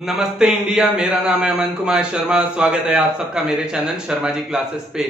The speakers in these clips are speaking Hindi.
नमस्ते इंडिया। मेरा नाम है अमन कुमार शर्मा। स्वागत है आप सबका मेरे चैनल शर्मा जी क्लासेस पे।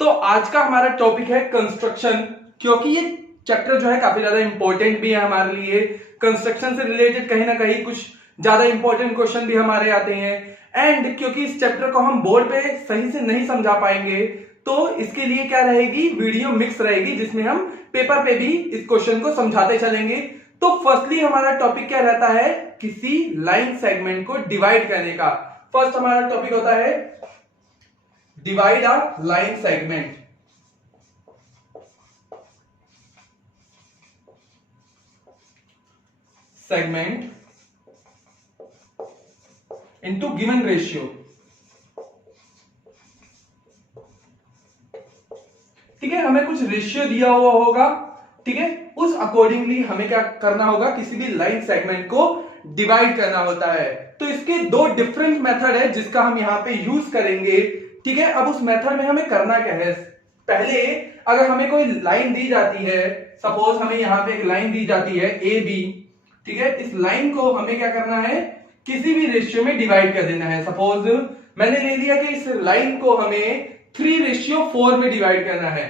तो आज का हमारा टॉपिक है कंस्ट्रक्शन, क्योंकि ये चैप्टर जो है काफी ज्यादा इंपॉर्टेंट भी है हमारे लिए। कंस्ट्रक्शन से रिलेटेड कहीं ना कहीं कुछ ज्यादा इंपॉर्टेंट क्वेश्चन भी हमारे आते हैं, एंड क्योंकि इस चैप्टर को हम बोर्ड पे सही से नहीं समझा पाएंगे तो इसके लिए क्या रहेगी, वीडियो मिक्स रहेगी जिसमें हम पेपर पे भी इस क्वेश्चन को समझाते चलेंगे। तो फर्स्टली हमारा टॉपिक क्या रहता है, किसी लाइन सेगमेंट को डिवाइड करने का। फर्स्ट हमारा टॉपिक होता है divide a line segment. Segment into given ratio. ठीक है, हमें कुछ रेशियो दिया हुआ होगा, ठीक है, उस अकॉर्डिंगली हमें क्या करना होगा, किसी भी लाइन सेगमेंट को डिवाइड करना होता है। तो इसके दो डिफरेंट मेथड है जिसका हम यहां पे यूज करेंगे। ठीक है, अब उस मेथड में हमें करना क्या है, पहले अगर हमें कोई लाइन दी जाती है, सपोज हमें यहां पे एक लाइन दी जाती है ए बी, ठीक है, इस लाइन को हमें क्या करना है, किसी भी रेशियो में डिवाइड कर देना है। सपोज मैंने ले लिया कि इस लाइन को हमें 3:4 में डिवाइड करना है।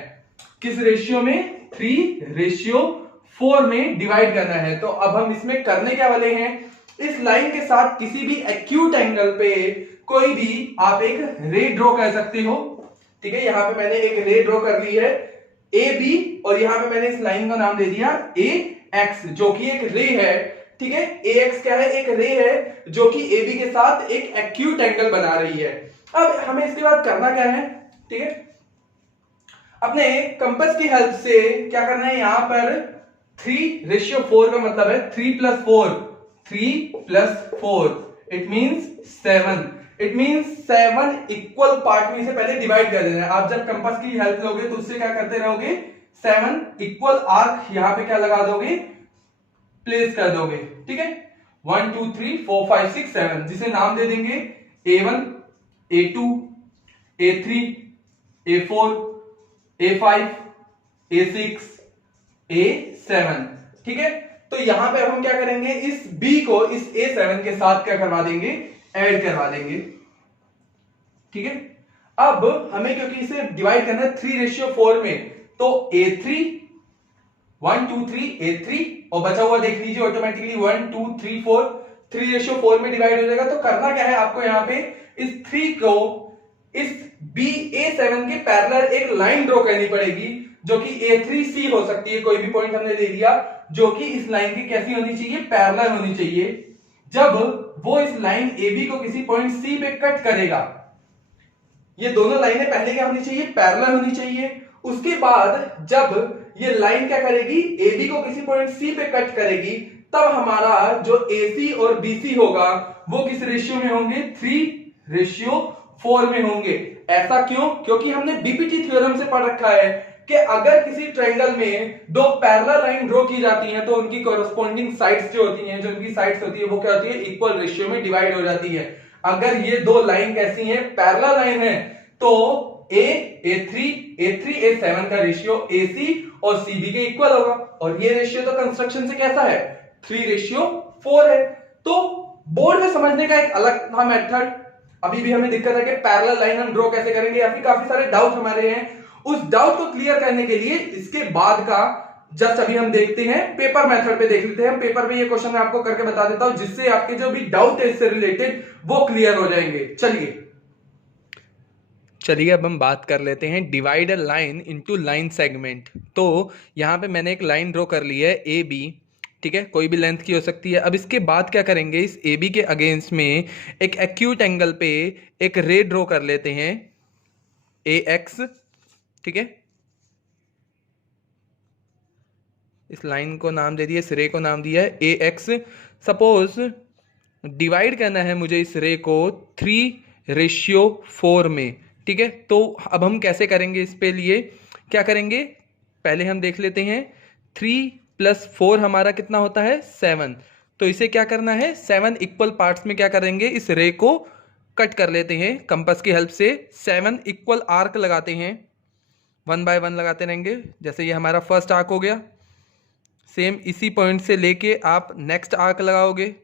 किस रेशियो में, 3:4 में डिवाइड करना है। तो अब हम इसमें करने क्या वाले हैं, इस लाइन के साथ किसी भी एक्यूट एंगल पे कोई भी आप एक रे ड्रॉ कर सकते हो। ठीक है, यहां पे मैंने एक रे ड्रॉ कर ली है ए बी, और यहां पे मैंने इस लाइन का नाम दे दिया ए एक्स, जो कि एक रे है। ठीक है, ए एक्स क्या है, एक रे है जो कि ए बी के साथ एक एक्यूट एंगल बना रही है। अब हमें इसके बाद करना क्या है, ठीक है, अपने कंपास की हेल्प से क्या करना है, यहां पर 3:4 का मतलब है 3+4, 3+4 it means 7। It means 7 equal part में इसे पहले डिवाइड कर देना है। आप जब कंपास की हेल्प लोगे तो उससे क्या करते रहोगे, 7 इक्वल आर्क यहां पे क्या लगा दोगे, प्लेस कर दोगे। ठीक है, 1 2 3 4 5 6 7, जिसे नाम दे देंगे A1, A2, A3, A4, A5, A6, A7। ठीक है, तो यहां पे अब हम क्या करेंगे, इस B को इस A7 के साथ क्या करवा देंगे, ऐड करवा देंगे। ठीक है, अब हमें क्योंकि इसे डिवाइड करना है 3:4 में, तो A3 1 2 3 A3, और बचा हुआ देख लीजिए ऑटोमेटिकली 1 2 3 4 3:4 में डिवाइड हो जाएगा। तो करना क्या है आपको, यहां पे इस 3 को इस BA7 के पैरेलल एक लाइन ड्रॉ करनी पड़ेगी, जो कि A3C हो सकती है। कोई भी पॉइंट हमने ले लिया जो कि इस लाइन की कैसी होनी चाहिए, पैरेलल होनी चाहिए। जब वो इस लाइन AB को किसी पॉइंट C पे कट करेगा, ये दोनों लाइनें पहले क्या होनी चाहिए, पैरेलल होनी चाहिए। उसके बाद जब ये लाइन क्या करेगी, AB को किसी पॉइंट C पे कट करेगी, तब हमारा जो AC और BC होगा वो किस रेशियो में होंगे, 3:4 में होंगे। ऐसा क्यों, क्योंकि हमने बीपीटी थ्योरम से पढ़ रखा है कि अगर किसी ट्रायंगल में दो पैरेलल लाइन ड्रॉ की जाती हैं तो उनकी कॉरस्पॉन्डिंग साइड्स जो होती हैं, जो उनकी साइड्स होती है वो क्या होती है, इक्वल रेशियो में डिवाइड हो जाती है। अगर ये दो लाइन कैसी हैं, पैरेलल लाइन है, तो A3 A7 का रेशियो AC और CB के इक्वल होगा, और ये रेशियो तो कंस्ट्रक्शन से कैसा है, 3:4 है। तो बोर्ड में समझने का एक अलग था मेथड। अभी भी हमें दिक्कत है कि पैरेलल लाइन हम ड्रॉ कैसे करेंगे, या फिर काफी सारे डाउट हमारे हैं। उस डाउट को क्लियर करने के लिए इसके बाद का जस्ट अभी हम देखते हैं, पेपर मेथड पे देख लेते हैं। पेपर पे ये क्वेश्चन मैं आपको करके बता देता हूं, जिससे आपके जो भी डाउट है इससे रिलेटेड वो क्लियर हो जाएंगे। चलिए अब हम बात कर लेते हैं divide a line into line segment. तो यहाँ पे मैंने एक लाइन ड्रॉ कर ली है ए बी, ठीक है, कोई भी लेंथ की हो सकती है। अब इसके बाद क्या करेंगे, इस ए बी के अगेंस्ट में एक एक्यूट एंगल पे एक रे ड्रॉ कर लेते हैं ए एक्स। ठीक है, इस लाइन को नाम दे दिया, इस रे को नाम दिया है ए एक्स। सपोज डिवाइड करना है मुझे इस रे को 3:4 में। ठीक है, तो अब हम कैसे करेंगे, इस पे लिए क्या करेंगे, पहले हम देख लेते हैं 3+4 हमारा कितना होता है, 7। तो इसे क्या करना है, 7 इक्वल पार्ट्स में क्या करेंगे, इस रे को कट कर लेते हैं कंपास की हेल्प से। 7 इक्वल आर्क लगाते हैं, 1 बाय 1 लगाते रहेंगे। जैसे ये हमारा फर्स्ट आर्क हो गया, सेम इसी पॉइंट से लेके आप नेक्स्ट आर्क लगाओगे,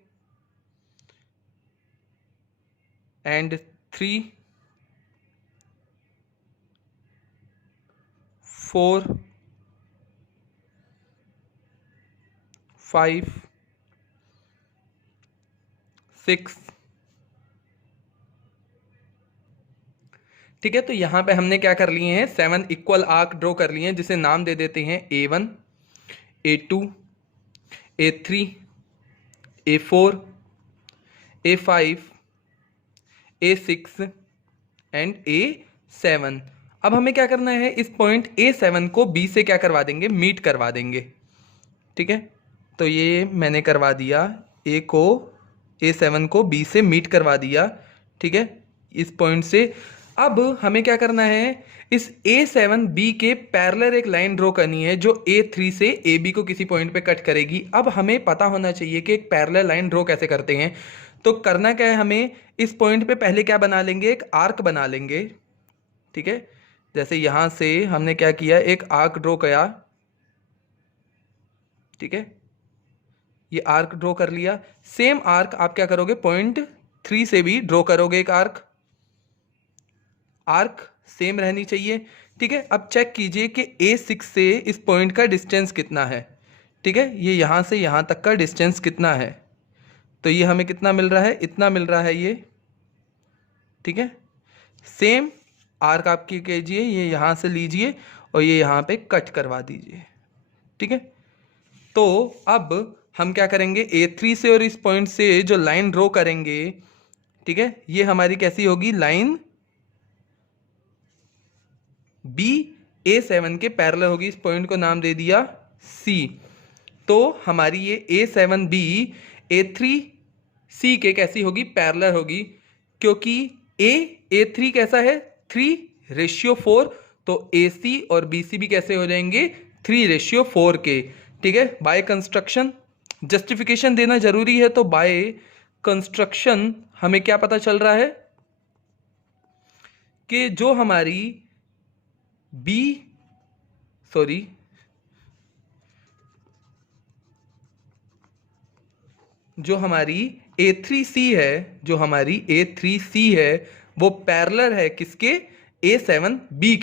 एंड 3 4 5 6। ठीक है, तो यहां पे हमने क्या कर लिए हैं, 7 इक्वल आर्क ड्रॉ कर लिए हैं, जिसे नाम दे देते हैं A1, A2, A3, A4, A5, A6 and A7। अब हमें क्या करना है, इस पॉइंट A7 को B से क्या करवा देंगे, मीट करवा देंगे। ठीक है, तो ये मैंने करवा दिया, A7 को B से मीट करवा दिया। ठीक है, इस पॉइंट से अब हमें क्या करना है, इस A7 B के पैरेलल एक लाइन ड्रॉ करनी है जो A3 से AB को किसी पॉइंट पे कट करेगी। अब हमें पता होना चाहिए कि एक पैरेलल लाइन ड्रॉ कैसे करते हैं। तो करना क्या है, हमें इस पॉइंट पे पहले क्या बना लेंगे, एक आर्क बना लेंगे। ठीक है, जैसे यहां से हमने क्या किया, एक आर्क ड्रॉ किया। ठीक है, ये आर्क ड्रॉ कर लिया। सेम आर्क आप क्या करोगे, पॉइंट 3 से भी ड्रॉ करोगे एक आर्क सेम रहनी चाहिए। ठीक है, अब चेक कीजिए कि A6 से इस पॉइंट का डिस्टेंस कितना है। ठीक है, ये यहां से यहां तक का डिस्टेंस कितना है, तो ये हमें कितना मिल रहा है, इतना मिल रहा है ये। ठीक है, सेम आर्क आप कीजिए, ये यहां से लीजिए और ये यहां पे कट करवा दीजिए। ठीक है, तो अब हम क्या करेंगे, A3 से और इस पॉइंट से जो लाइन ड्रॉ करेंगे, ठीक है, ये हमारी कैसी होगी, लाइन B A7 के पैरेलल होगी। इस पॉइंट को नाम दे दिया C। तो हमारी ये A7B A3C के कैसी होगी, पैरेलल होगी, क्योंकि A3 कैसा है, 3:4। तो AC और BC भी कैसे हो जाएंगे, 3:4 के। ठीक है, बाय कंस्ट्रक्शन जस्टिफिकेशन देना जरूरी है, तो बाय कंस्ट्रक्शन हमें क्या पता चल रहा है कि जो हमारी जो हमारी A3C है, वो पैरेलल है किसके, A7B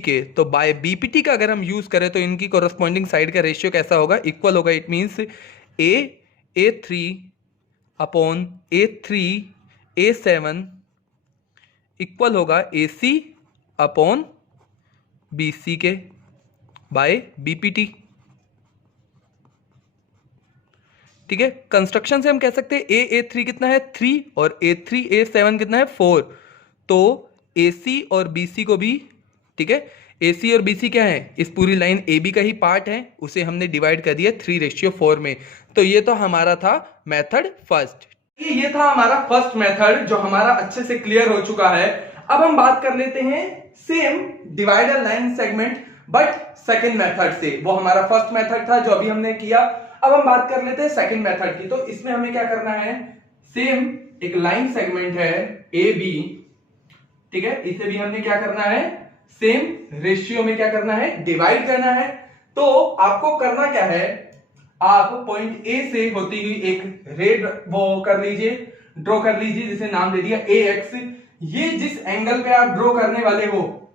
के। तो बाय BPT का अगर हम यूज करें तो इनकी कोरस्पॉन्डिंग साइड का रेशियो कैसा होगा, इक्वल होगा। It means A3 upon A3 A7 equal होगा AC अपॉन BC के बाय BPT। ठीक है, कंस्ट्रक्शन से हम कह सकते हैं A3 कितना है, 3, और A3 A7 कितना है, 4। तो AC और BC को भी, ठीक है, AC और BC क्या है, इस पूरी लाइन AB का ही पार्ट है, उसे हमने डिवाइड कर दिया 3:4 में। तो ये तो हमारा था मेथड फर्स्ट। ये था हमारा फर्स्ट मेथड जो हमारा अच्छे से क्लियर हो चुका है। अब हम बात कर लेते हैं same divider line segment but second method से। वो हमारा फर्स्ट मेथड था जो अभी हमने किया। अब हम बात कर लेते हैं सेकंड मेथड की। तो इसमें हमें क्या करना है, सेम एक लाइन सेगमेंट है AB, ठीक है, इसे भी हमने क्या करना है, सेम रेशियो में क्या करना है, डिवाइड करना है। तो आपको करना क्या है, आप पॉइंट A से होती हुई एक रेड वो कर लीजिए, ड्रॉ कर लीजिए, जिसे नाम दे दिया AX। ये जिस एंगल पे आप ड्रॉ करने वाले हो,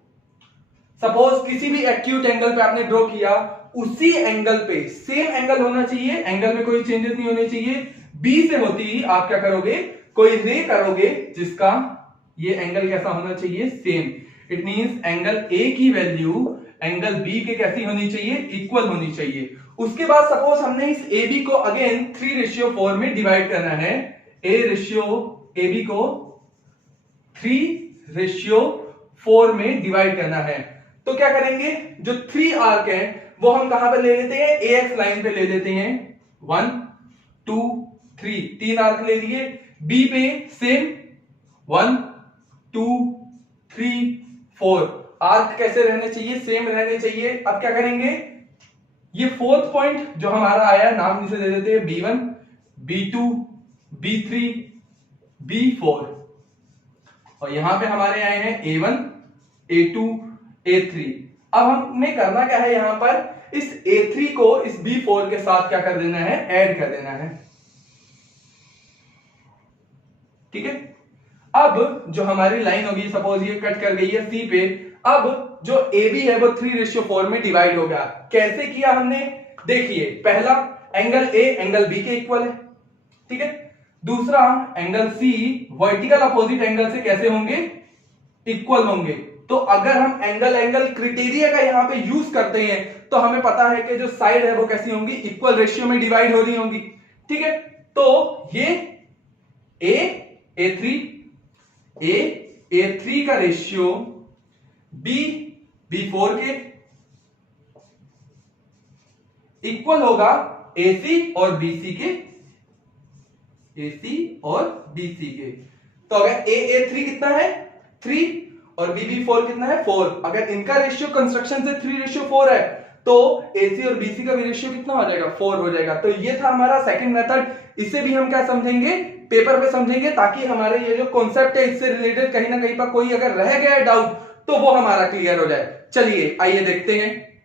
सपोज किसी भी एक्यूट एंगल पे आपने ड्रॉ किया, उसी एंगल पे सेम एंगल होना चाहिए, एंगल में कोई चेंजेस नहीं होने चाहिए। B से होती ही आप क्या करोगे, कोई रे करोगे जिसका ये एंगल कैसा होना चाहिए, same. It means angle A की वैल्यू एंगल B के कैसी होनी चाहिए, इक्वल होनी चाहिए। उसके बाद सपोज हमने इस AB को अगेन 3:4 में डिवाइड करना है। AB को 3:4 में डिवाइड करना है। तो क्या करेंगे, जो 3 आर्क है वो हम कहां पर ले लेते हैं, AX लाइन पे ले लेते हैं। 1 2 3 3 आर्क ले लिए। B पे सेम 1 2 3 4 आर्क कैसे रहने चाहिए, सेम रहने चाहिए। अब क्या करेंगे, ये फोर्थ पॉइंट जो हमारा आया, नाम इसे दे देते हैं B1 B2 B3 B4, और यहां पे हमारे आए हैं A1 A2 A3। अब हमें करना क्या है, यहां पर इस A3 को इस B4 के साथ क्या कर देना है, ऐड कर देना है। अब जो हमारी लाइन होगी, सपोज ये कट कर गई है सी पे, अब जो ए बी है वो 3:4 में डिवाइड हो गया। कैसे किया हमने, देखिए पहला एंगल ए एंगल बी के इक्वल है, ठीक है। दूसरा angle C vertical opposite angle से कैसे होंगे, इक्वल होंगे। तो अगर हम एंगल एंगल क्राइटेरिया का यहां पे यूज करते हैं तो हमें पता है कि जो साइड है वो कैसी होंगी, इक्वल रेशियो में डिवाइड हो रही होंगी, ठीक है। तो ये A3 का रेशियो B4 के इक्वल होगा AC और BC के, AC और BC के। तो अगर A3 कितना है 3 और B4 कितना है 4, अगर इनका रेशियो कंस्ट्रक्शन से 3:4 है तो AC और BC का भी रेशियो कितना हो जाएगा 4 हो जाएगा। तो ये था हमारा सेकंड मेथड। इसे भी हम क्या समझेंगे, पेपर पे समझेंगे, ताकि हमारे ये जो कॉन्सेप्ट है इससे रिलेटेड कहीं ना कहीं पर कोई अगर रह गया डाउट तो वो हमारा क्लियर हो जाए। चलिए आइए देखते हैं।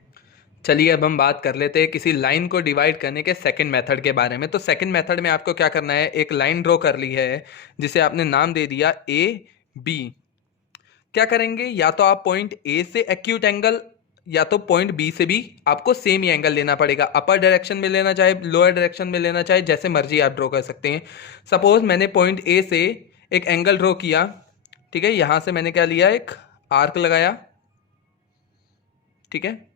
चलिए अब हम बात कर लेते हैं किसी लाइन को डिवाइड करने के सेकंड मेथड के बारे में। तो सेकंड मेथड में आपको क्या करना है, एक लाइन ड्रॉ कर ली है जिसे आपने नाम दे दिया ए बी। क्या करेंगे, या तो आप पॉइंट ए से एक्यूट एंगल या तो पॉइंट बी से भी आपको सेम ही एंगल लेना पड़ेगा। अपर डायरेक्शन में लेना चाहे लोअर डायरेक्शन में लेना चाहे, जैसे मर्जी आप ड्रॉ कर सकते हैं। सपोज मैंने पॉइंट ए से एक एंगल ड्रॉ किया, ठीक है। यहां से मैंने क्या लिया, एक आर्क लगाया, ठीक है।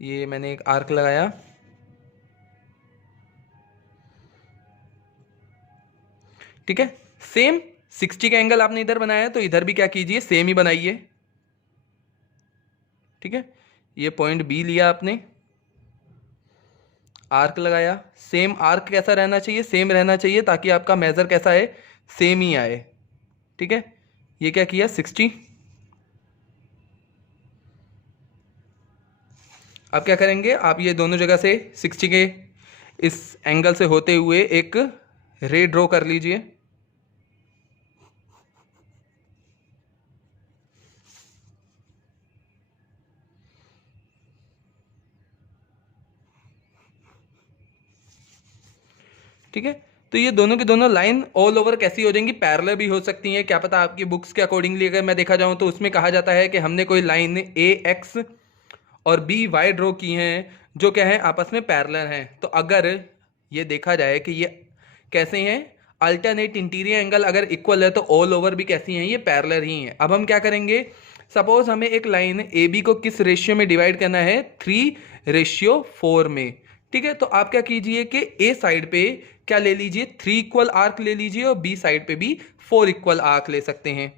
ये मैंने एक आर्क लगाया, ठीक है। सेम 60 का एंगल आपने इधर बनाया तो इधर भी क्या कीजिए, सेम ही बनाइए, ठीक है। ये पॉइंट बी लिया आपने, आर्क लगाया, सेम आर्क कैसा रहना चाहिए, सेम रहना चाहिए, ताकि आपका मेजर कैसा है, सेम ही आए, ठीक है। ये क्या किया 60। अब क्या करेंगे, आप ये दोनों जगह से 60 के इस एंगल से होते हुए एक रे ड्रॉ कर लीजिए, ठीक है। तो ये दोनों की दोनों लाइन ऑल ओवर कैसी हो जाएंगी, पैरेलल भी हो सकती हैं, क्या पता आपकी बुक्स के अकॉर्डिंगली अगर मैं देखा जाऊं तो उसमें कहा जाता है कि हमने कोई लाइन ए एक्स और बी वाई ड्रॉ की हैं जो क्या है आपस में पैरेलल हैं। तो अगर ये देखा जाए कि ये कैसे हैं, अल्टरनेट इंटीरियर एंगल अगर इक्वल है तो ऑल ओवर भी कैसी हैं, ये पैरेलल ही हैं। अब हम क्या करेंगे, सपोज हमें एक लाइन ए बी को किस रेशियो में डिवाइड करना है, 3:4 में, ठीक है। तो आप क्या कीजिए कि ए साइड पे क्या ले लीजिए, 3 इक्वल आर्क ले लीजिए और बी साइड पे भी 4 इक्वल आर्क ले सकते हैं।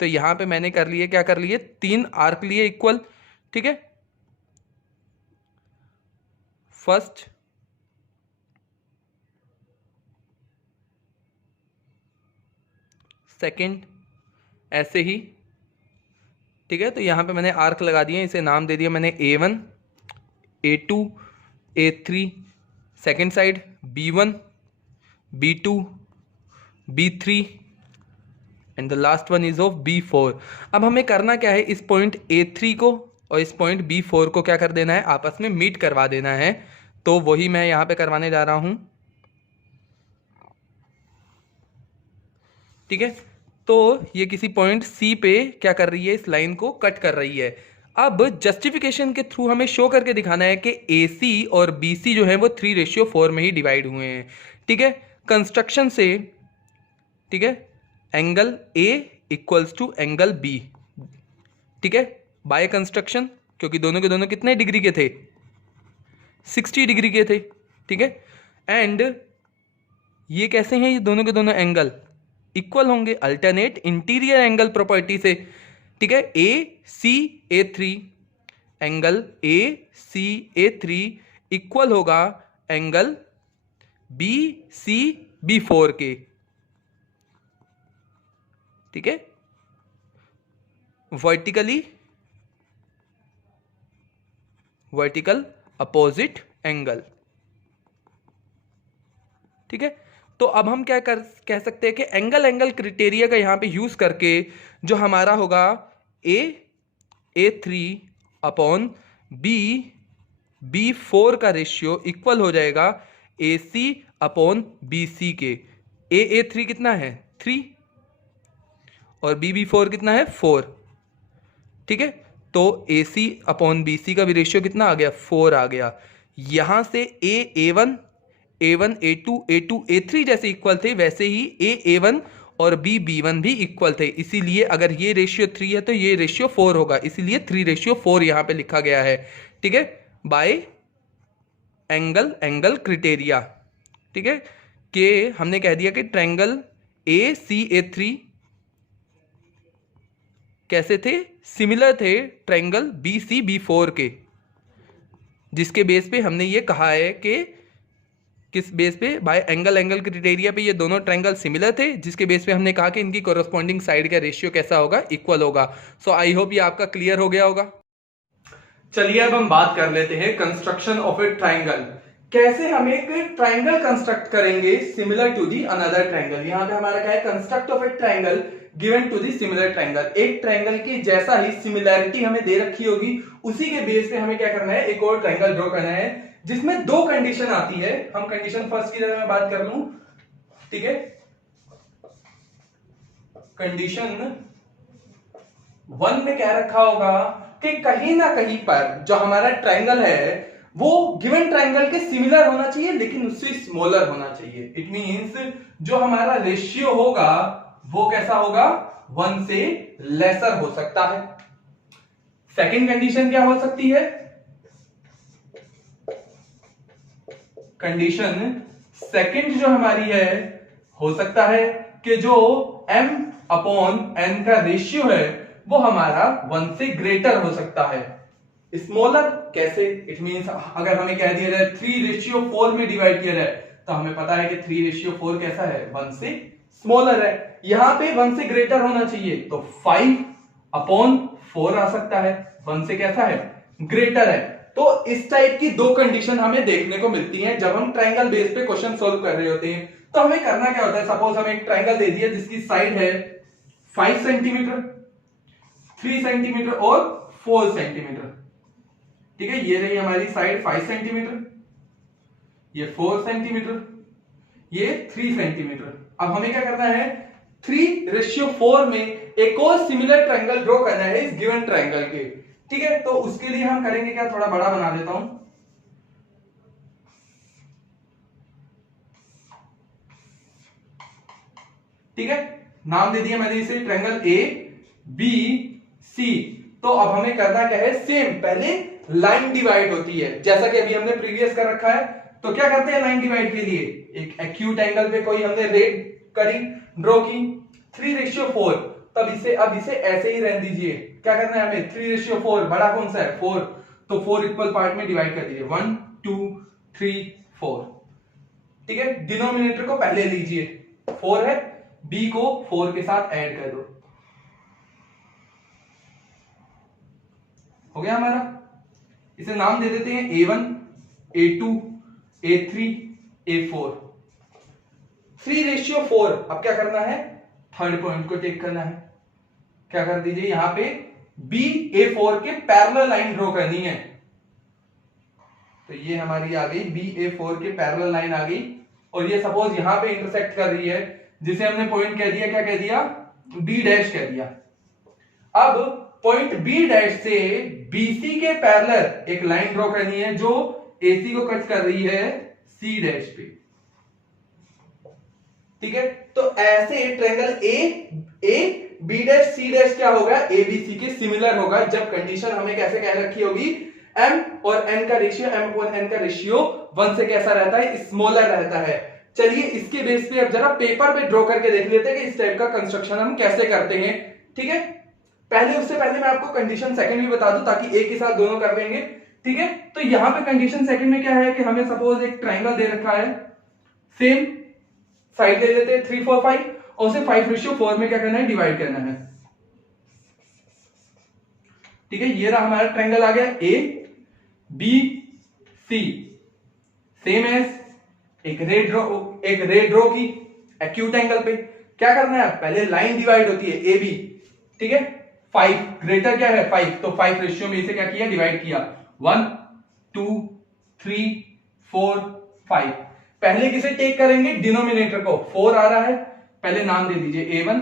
तो यहां पे मैंने कर लिए, क्या कर लिए, 3 आर्क लिए इक्वल, ठीक है। फर्स्ट, सेकंड, ऐसे ही, ठीक है। तो यहां पे मैंने आर्क लगा दिए, इसे नाम दे दिया मैंने A1, A2, A3, second side B1, B2, B3 and the last one is of B4। अब हमें करना क्या है, इस पॉइंट A3 को और इस पॉइंट B4 को क्या कर देना है, आपस में मीट करवा देना है। तो वही मैं यहां पे करवाने जा रहा हूं, ठीक है। तो ये किसी पॉइंट C पे क्या कर रही है, इस लाइन को कट कर रही है। अब जस्टिफिकेशन के थ्रू हमें शो करके दिखाना है कि AC और BC जो है वो 3:4 में ही डिवाइड हुए हैं, ठीक है। कंस्ट्रक्शन से, ठीक है, angle A equals to angle B, ठीक है, बाय कंस्ट्रक्शन, क्योंकि दोनों के दोनों कितने डिग्री के थे, 60 डिग्री के थे, ठीक है। एंड ये कैसे हैं, ये दोनों के दोनों एंगल इक्वल होंगे अल्टरनेट इंटीरियर एंगल प्रॉपर्टी से, ठीक है। AC/A3 एंगल AC/A3 इक्वल होगा एंगल BC/B4 के, ठीक है, वर्टिकल अपोजिट एंगल, ठीक है। तो अब हम क्या कह सकते हैं कि एंगल एंगल क्राइटेरिया का यहां पे यूज करके जो हमारा होगा A3 अपॉन B4 का रेशियो इक्वल हो जाएगा AC अपॉन BC के। A3 कितना है 3 और B4 कितना है 4, ठीक है। तो AC अपॉन BC का भी रेशियो कितना आ गया 4 आ गया। यहां से A1 A2 A2 A3 जैसे इक्वल थे वैसे ही A1 और B1 भी इक्वल थे, इसीलिए अगर ये रेशियो 3 है तो ये रेशियो 4 होगा, इसीलिए 3:4 यहां पे लिखा गया है, ठीक है। बाय एंगल क्रिटेरिया, ठीक है, कि हमने कह दिया कि ट्रायंगल ACA3 कैसे थे, सिमिलर थे ट्रायंगल BCB4 के, जिसके बेस पे हमने ये कहा है कि किस बेस पे, बाय एंगल क्रिटेरिया पे ये दोनों ट्रायंगल सिमिलर थे, जिसके बेस पे हमने कहा कि इनकी कोरस्पॉन्डिंग साइड का रेशियो कैसा होगा, इक्वल होगा। सो आई होप ये आपका क्लियर हो गया होगा। चलिए अब हम बात कर लेते हैं कंस्ट्रक्शन ऑफ ए ट्राइंगल। कैसे हम एक ट्राइंगल कंस्ट्रक्ट करेंगे similar to the another triangle. यहां पे हमारा क्या है, construct of a triangle given to the similar triangle. एक ट्राइंगल की जैसा ही सिमिलैरिटी हमें दे रखी होगी, उसी के बेस पे हमें क्या करना है, एक और ट्राइंगल ड्रॉ करना है जिसमें दो कंडीशन आती है। हम कंडीशन फर्स्ट की जगह मैं बात कर लूं, ठीक है। कंडीशन 1 में क्या रखा होगा कि कहीं ना कहीं पर जो हमारा ट्राइंगल है वो गिवन ट्राइंगल के सिमिलर होना चाहिए, लेकिन उससे स्मॉलर होना चाहिए। इट मींस जो हमारा रेशियो होगा वो कैसा होगा, 1 से लेसर हो सकता है। सेकंड कंडीशन क्या हो सकती है, कंडीशन सेकंड जो हमारी है, हो सकता है कि जो m अपॉन n का रेशियो है वो हमारा 1 से ग्रेटर हो सकता है। स्मॉलर कैसे, इट मींस अगर हमें कह दिया जाए 3:4 में डिवाइड किया जाए तो हमें पता है कि 3:4 कैसा है, 1 से स्मॉलर है। यहां पे 1 से ग्रेटर होना चाहिए तो 5/4 आ सकता है, 1 से कैसा है, ग्रेटर है। तो इस टाइप की दो कंडीशन हमें देखने को मिलती हैं जब हम ट्राइंगल बेस पे क्वेश्चन सोल्व कर रहे होते हैं। तो हमें करना क्या होता है, सपोज हमें एक ट्राइंगल दे दिया जिसकी साइड है 5 सेंटीमीटर, 3 सेंटीमीटर और 4 सेंटीमीटर, ठीक है। ये रही हमारी साइड 5 सेंटीमीटर, ये 4 सेंटीमीटर, ये 3 सेंटीमीटर। अब हमें क्या करना है, 3:4 में एक और सिमिलर ट्राइंगल ड्रॉ करना है इस गिवन ट्राइंगल के, ठीक है। तो उसके लिए हम करेंगे क्या, थोड़ा बड़ा बना देता हूं, ठीक है। नाम दे दिया मैंने इसे ट्रायंगल ABC। तो अब हमें करना क्या है, सेम पहले लाइन डिवाइड होती है जैसा कि अभी हमने प्रीवियस कर रखा है। तो क्या करते हैं लाइन डिवाइड के लिए, एक एक्यूट एंगल पे कोई हमने रेड करी, ड्रॉ की 3:4, तब इसे अब इसे ऐसे ही रहने दीजिए। क्या करना है हमें, 3:4, बड़ा कौन सा है 4, तो 4 इक्वल पार्ट में डिवाइड कर दीजिए, 1 2 3 4, ठीक है। डिनोमिनेटर को पहले लीजिए, 4 है, b को 4 के साथ ऐड कर दो, हो गया हमारा। इसे नाम दे देते हैं A1 A2 A3 A4। 3:4, अब क्या करना है, थर्ड पॉइंट को टेक करना है। क्या कर दीजिए, यहां पे BA4 के पैरेलल लाइन ड्रॉ करनी है। तो ये हमारी आ गई BA4 के पैरेलल लाइन आ गई, और ये सपोज यहां पे इंटरसेक्ट कर रही है, जिसे हमने पॉइंट कह दिया, क्या कह दिया, B डैश कह दिया। अब पॉइंट B डैश से BC के पैरेलल एक लाइन ड्रॉ करनी है जो AC को कट कर रही है C डैश पे, ठीक है। तो ऐसे triangle A B dash C dash क्या होगा, ABC के सिमिलर होगा जब कंडीशन हमें कैसे कह रखी होगी, M और N का रेशियो, M और N का रेशियो 1 से कैसा रहता है, स्मॉलर रहता है। चलिए इसके बेस पे अब जरा पेपर पे ड्रॉ करके देख लेते हैं कि इस टाइप का कंस्ट्रक्शन हम कैसे करते हैं, ठीक है। उससे पहले मैं आपको कंडीशन सेकंड भी बता दूं ताकि एक ही साथ दोनों कर देंगे, ठीक है। तो यहां पे कंडीशन सेकंड में क्या है कि हमें सपोज एक ट्रायंगल दे रखा है, सेम साइड ले लेते हैं 3 4 5, और उसे 5:4 में क्या करना है, डिवाइड करना है, ठीक है। ये रहा हमारा ट्रायंगल आ गया ABC, सेम एज एक रेड ड्रॉ की एक्यूट एंगल पे। क्या करना है, पहले लाइन डिवाइड होती है AB, ठीक है। 5 ग्रेटर क्या है 5, तो 5 रेशियो में इसे क्या किया, डिवाइड किया, 1 2 3 4 5। पहले किसे टेक करेंगे, डिनोमिनेटर को, 4 आ रहा है, पहले नाम दे दीजिए A1,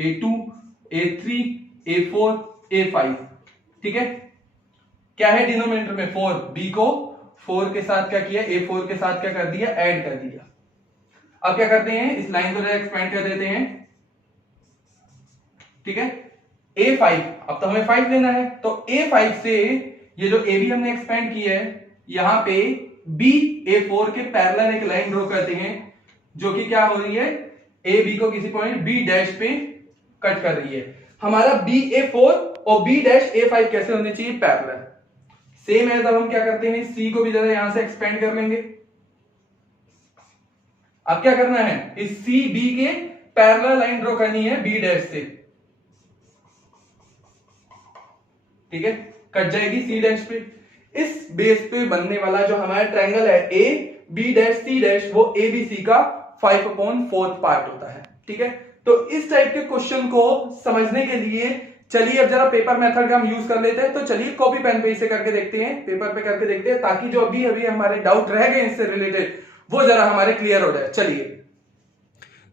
A2, A3, A4, A5, ठीक है। क्या है डिनोमिनेटर में 4, B को 4 के साथ क्या किया, A4 के साथ क्या कर दिया, ऐड कर दिया। अब क्या करते हैं, इस लाइन को एक्सपेंड कर देते हैं, ठीक है। A5, अब तो हमें 5 लेना है, तो A5 से ये जो AB हमने एक्सपेंड किया है, यहां पे B A4 के पैरेलल एक लाइन ड्रॉ करते हैं, जो कि क्या हो रही है, AB को किसी पॉइंट B डैश पे कट कर रही है। हमारा B A4 और B डैश A5 कैसे होने चाहिए, पैरेलल। सेम एज अब हम क्या करते हैं, C को भी जरा यहां से एक्सपेंड कर लेंगे। अब क्या करना है, इस C B के पैरेलल लाइन ड्रॉ करनी है B डैश से, ठीक है, कट जाएगी C डैश पे। इस बेस पे बनने वाला जो हमारा ट्रायंगल है A B dash C dash, वो ABC का 5/4 पार्ट होता है, ठीक है। तो इस टाइप के क्वेश्चन को समझने के लिए चलिए अब जरा पेपर मेथड का हम यूज कर लेते हैं। तो चलिए कॉपी पेन पे इसे करके देखते हैं, पेपर पे करके देखते हैं, ताकि जो अभी अभी हमारे डाउट रह गए इससे रिलेटेड वो जरा हमारे क्लियर हो जाए।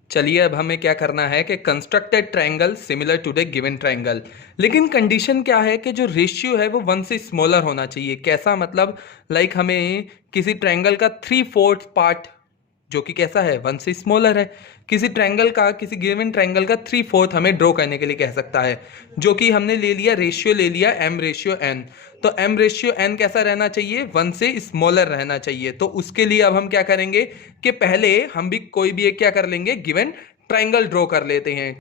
चलिए अब हमें क्या करना है कि constructed triangle similar to the given triangle, लेकिन कंडीशन क्या है कि जो रेशियो है वो 1 से स्मॉलर होना चाहिए। कैसा मतलब, लाइक हमें किसी ट्रायंगल का 3/4 पार्ट जो कि कैसा है, 1 से स्मॉलर है, किसी ट्रायंगल का, किसी गिवन ट्रायंगल का 3/4 हमें ड्रॉ करने के लिए कह सकता है, जो कि हमने ले लिया रेशियो, ले लिया m/n। तो m/n कैसा रहना चाहिए, 1 से स्मॉलर रहना चाहिए। तो उसके लिए अब हम क्या करेंगे कि पहले हम भी कोई भी एक क्या कर लेंगे, गिवन ट्रायंगल ड्रॉ कर लेते हैं,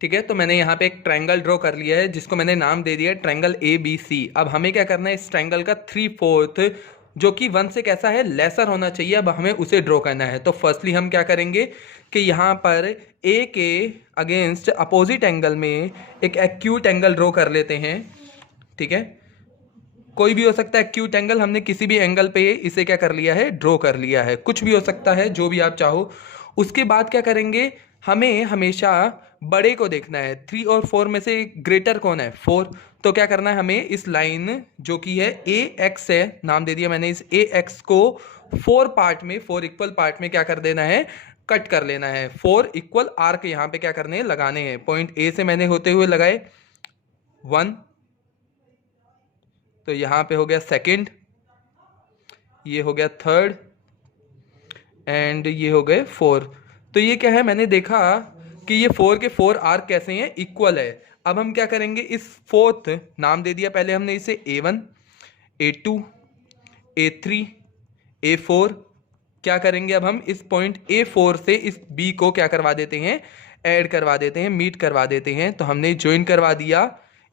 ठीक है। तो मैंने यहाँ पे एक ट्रायंगल ड्रॉ कर लिया है, जिसको मैंने नाम दे दिया ट्रायंगल ABC। अब हमें क्या करना है, इस ट्रायंगल का 3/4 जो कि 1 से कैसा है, लेसर होना चाहिए, अब हमें उसे ड्रॉ करना है। तो फर्स्टली हम क्या करेंगे कि यहाँ पर A के अगेंस्ट अपोजिट एंगल में एक एक्यूट एंगल ड्रॉ कर लेते हैं, ठीक है। कोई भी हो सकता है एक्यूट एंगल, हमने किसी भी एंगल पे इसे क्या कर लिया है, ड्रॉ कर लिया है, कुछ भी हो सकता है, जो भी आप चाहो। उसके बाद क्या करेंगे, हमें हमेशा बड़े को देखना है, 3 और 4 में से ग्रेटर कौन है, 4। तो क्या करना है, हमें इस लाइन जो कि है AX है, नाम दे दिया मैंने, इस AX को 4 पार्ट में, 4 इक्वल पार्ट में क्या कर देना है, कट कर लेना है। 4 इक्वल आर्क यहाँ पे क्या करने हैं, लगाने हैं। पॉइंट A से मैंने होते हुए लगाए 1, तो यहाँ पे हो गया सेकंड, ये हो गया थर्ड, एंड ये हो गए 4। तो ये क्या है, मैंने देखा कि ये 4 के 4 आर्क कैसे हैं, इक्वल है। अब हम क्या करेंगे, इस 4th नाम दे दिया पहले हमने इसे A1, A2, A3, A4। क्या करेंगे, अब हम इस पॉइंट A4 से इस B को क्या करवा देते हैं, ऐड करवा देते हैं, मीट करवा देते हैं। तो हमने ज्वाइन करवा दिया,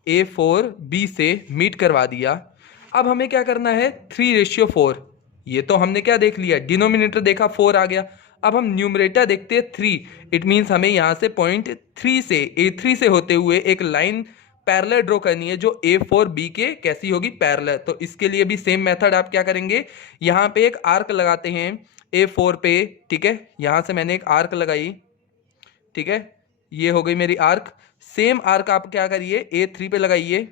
A4 B से मीट करवा दिया। अब हमें क्या करना है, 3/4। ये तो हमने क्या देख लिया, डिनोमिनेटर देखा 4 आ गया। अब हम न्यूमरेटर देखते हैं 3। इट मीन्स हमें यहाँ से पॉइंट 3 से, A3 से होते हुए एक लाइन पैरेलल ड्रॉ करनी है, जो A4 B के कैसी होगी, पैरेलल। तो इसके लिए भी सेम मेथड आप क्या करेंगे, यहाँ पे एक आर्क लगाते हैं A4 पे, ठीक है। यहाँ से मैंने एक आर्क लगाई, ठीक है, ये हो गई मेरी आर्क। सेम आर्क आप क्या करिए, A3 पे लगाइए,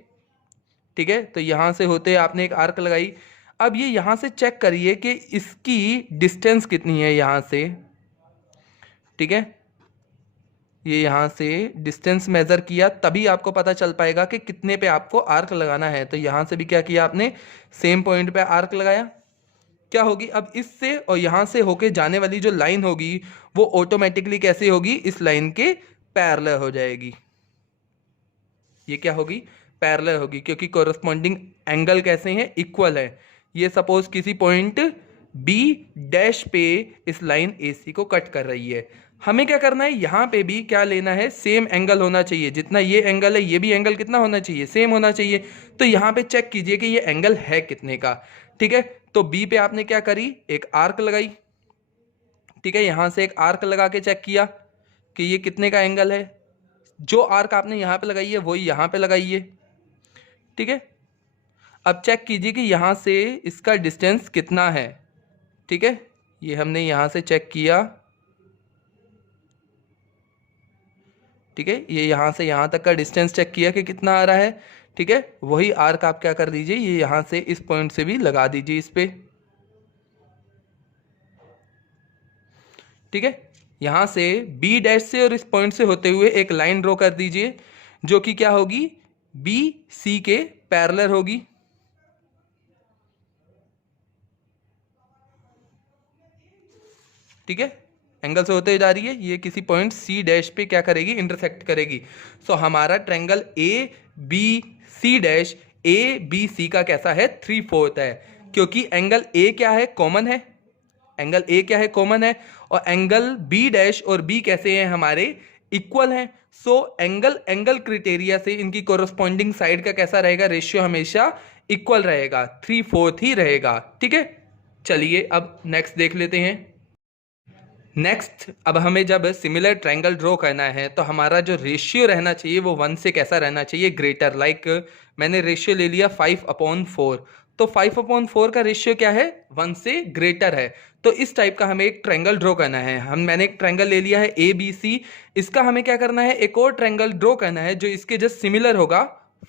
ठीक है। तो यहाँ से होते आपने एक आर्क लगाई। अब ये यहाँ से चेक करिए कि इसकी डिस्टेंस कितनी है यहाँ से, ठीक है। ये यहाँ से डिस्टेंस मेज़र किया, तभी आपको पता चल पाएगा कि कितने पे आपको आर्क लगाना है। तो यहाँ से भी क्या किया आपने, सेम पॉइंट पे आर्क लगाया। क्या होगी, अब इससे और यहाँ से होके जाने वाली जो लाइन होगी वो ऑटोमेटिकली कैसे होगी, इस लाइन के पैरेलल हो जाएगी। ये क्या होगी, पैरेलल होगी, क्योंकि कोरस्पॉन्डिंग एंगल कैसे हैं, इक्वल है। ये सपोज किसी पॉइंट B डैश पे इस लाइन AC को कट कर रही है। हमें क्या करना है, यहाँ पे भी क्या लेना है, सेम एंगल होना चाहिए। जितना ये एंगल है, ये भी एंगल कितना होना चाहिए, सेम होना चाहिए। तो यहाँ पे चेक कीजिए कि ये एंगल है कितने का, ठीक है। तो B पे आपने क्या करी, एक आर्क लगाई, ठीक है। यहाँ से एक आर्क लगा के चेक किया कि ये कितने का एंगल है। जो आर्क आपने यहाँ पे लगाई है वही यहाँ पे लगाइए, ठीक है। अब चेक कीजिए कि यहाँ से इसका डिस्टेंस कितना है, ठीक है। ये हमने यहाँ से चेक किया, ठीक है। ये यहाँ से यहाँ तक का डिस्टेंस चेक किया कि कितना आ रहा है, ठीक है। वही आर्क आप क्या कर दीजिए, ये यहाँ से इस पॉइंट से भी लगा दीजिए इस पे, ठीक है, यहां से बी डैश से और इस पॉइंट से होते हुए एक लाइन ड्रॉ कर दीजिए जो कि क्या होगी, बी सी के पैरेलल होगी। ठीक है, एंगल से होते जा रही है, ये किसी पॉइंट सी डैश पे क्या करेगी, इंटरसेक्ट करेगी। सो हमारा triangle A B C dash A B C का कैसा है, 3/4 है, क्योंकि एंगल ए क्या है, कॉमन है, एंगल ए क्या है, कॉमन है, और एंगल बी डैश और बी कैसे हैं हमारे, इक्वल हैं। सो एंगल क्राइटेरिया से इनकी कोरस्पॉन्डिंग साइड का कैसा रहेगा, रेशियो हमेशा इक्वल रहेगा, 3/4 ही रहेगा। ठीक है, चलिए अब नेक्स्ट देख लेते हैं। नेक्स्ट, अब हमें जब सिमिलर ट्रायंगल ड्रॉ करना है तो हमारा जो रेशियो रहना चाहिए वो 1 से कैसा रहना चाहिए, ग्रेटर। लाइक मैंने रेशियो ले लिया 5/4, तो 5/4 का रेशियो क्या है, 1 से ग्रेटर है। तो इस टाइप का हमें एक ट्रायंगल ड्रॉ करना है। मैंने एक ट्रायंगल ले लिया है ए बी सी, इसका हमें क्या करना है, एक और ट्रायंगल ड्रॉ करना है जो इसके जस्ट सिमिलर होगा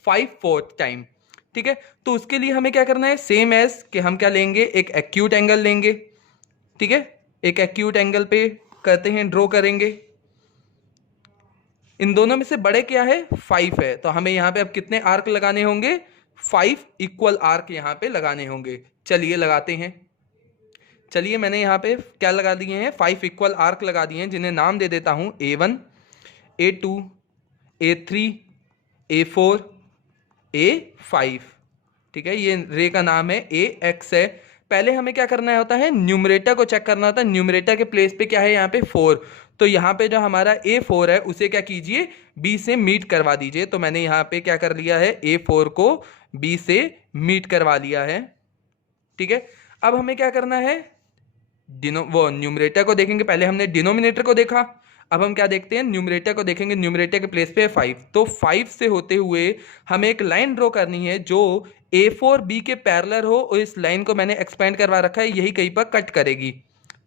5/4 टाइम। ठीक है, तो उसके लिए हमें क्या करना है, सेम एज कि हम क्या लेंगे, एक एक्यूट एंगल लेंगे। ठीक है, एक एक्यूट एंगल पे करते हैं, ड्रॉ करेंगे। इन दोनों में से बड़े क्या है, 5 है, तो हमें यहाँ पे अब कितने आर्क लगाने होंगे, 5 इक्वल आर्क यहाँ पे लगाने होंगे। चलिए लगाते हैं। चलिए मैंने यहाँ पे क्या लगा दिए हैं, 5 इक्वल आर्क लगा दिए हैं, जिन्हें नाम दे देता हूँ A1 A2 A3 A4 A5। ठीक है, ये रे का नाम है, AX है। पहले हमें क्या करना होता है, न्यूमरेटर को चेक करना होता है। न्यूमरेटर के प्लेस पे क्या है, यहाँ पे 4, तो यहाँ पे जो हमारा A4 है उसे क्या कीजिए, B से मीट करवा दीजिए। तो मैंने यहाँ पे क्या कर लिया है, A4 को B से मीट करवा लिया है। ठीक है, अब हमें क्या करना है, न्यूमरेटर को देखेंगे, पहले हमने डिनोमिनेटर को देखा, अब हम क्या देखते हैं, न्यूमरेटर को देखेंगे। न्यूमरेटर के प्लेस पे है 5, तो 5 से होते हुए हमें एक लाइन ड्रॉ करनी है जो A4 B के पैरेलल हो, और इस लाइन को मैंने एक्सपेंड करवा रखा है, यही कहीं पर कट करेगी।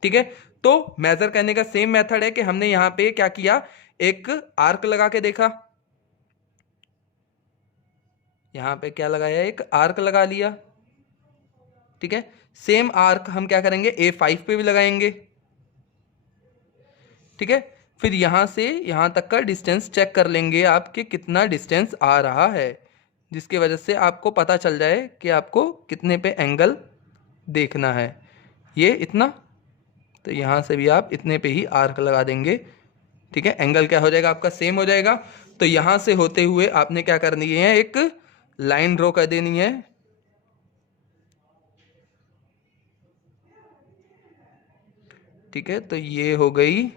ठीक है, तो मेजर करने का सेम मेथड है कि हमने यहाँ पे क्या किया, एक आर्क लगा के देखा, यहाँ पे क्या लगाया, एक आर्क लगा लिया। ठीक है, सेम आर्क हम क्या करेंगे, A5 पे भी लगाएंगे। ठीक है, फिर यहां से यहां तक का डिस्टेंस चेक कर लेंगे आपके कितना डिस्टेंस आ रहा है, जिसकी वजह से आपको पता चल जाए कि आपको कितने पे एंगल देखना है। ये इतना, तो यहाँ से भी आप इतने पे ही आर्क लगा देंगे। ठीक है, एंगल क्या हो जाएगा आपका, सेम हो जाएगा। तो यहाँ से होते हुए आपने क्या करनी है, एक लाइन ड्रॉ कर देनी है। ठीक है, तो ये हो गई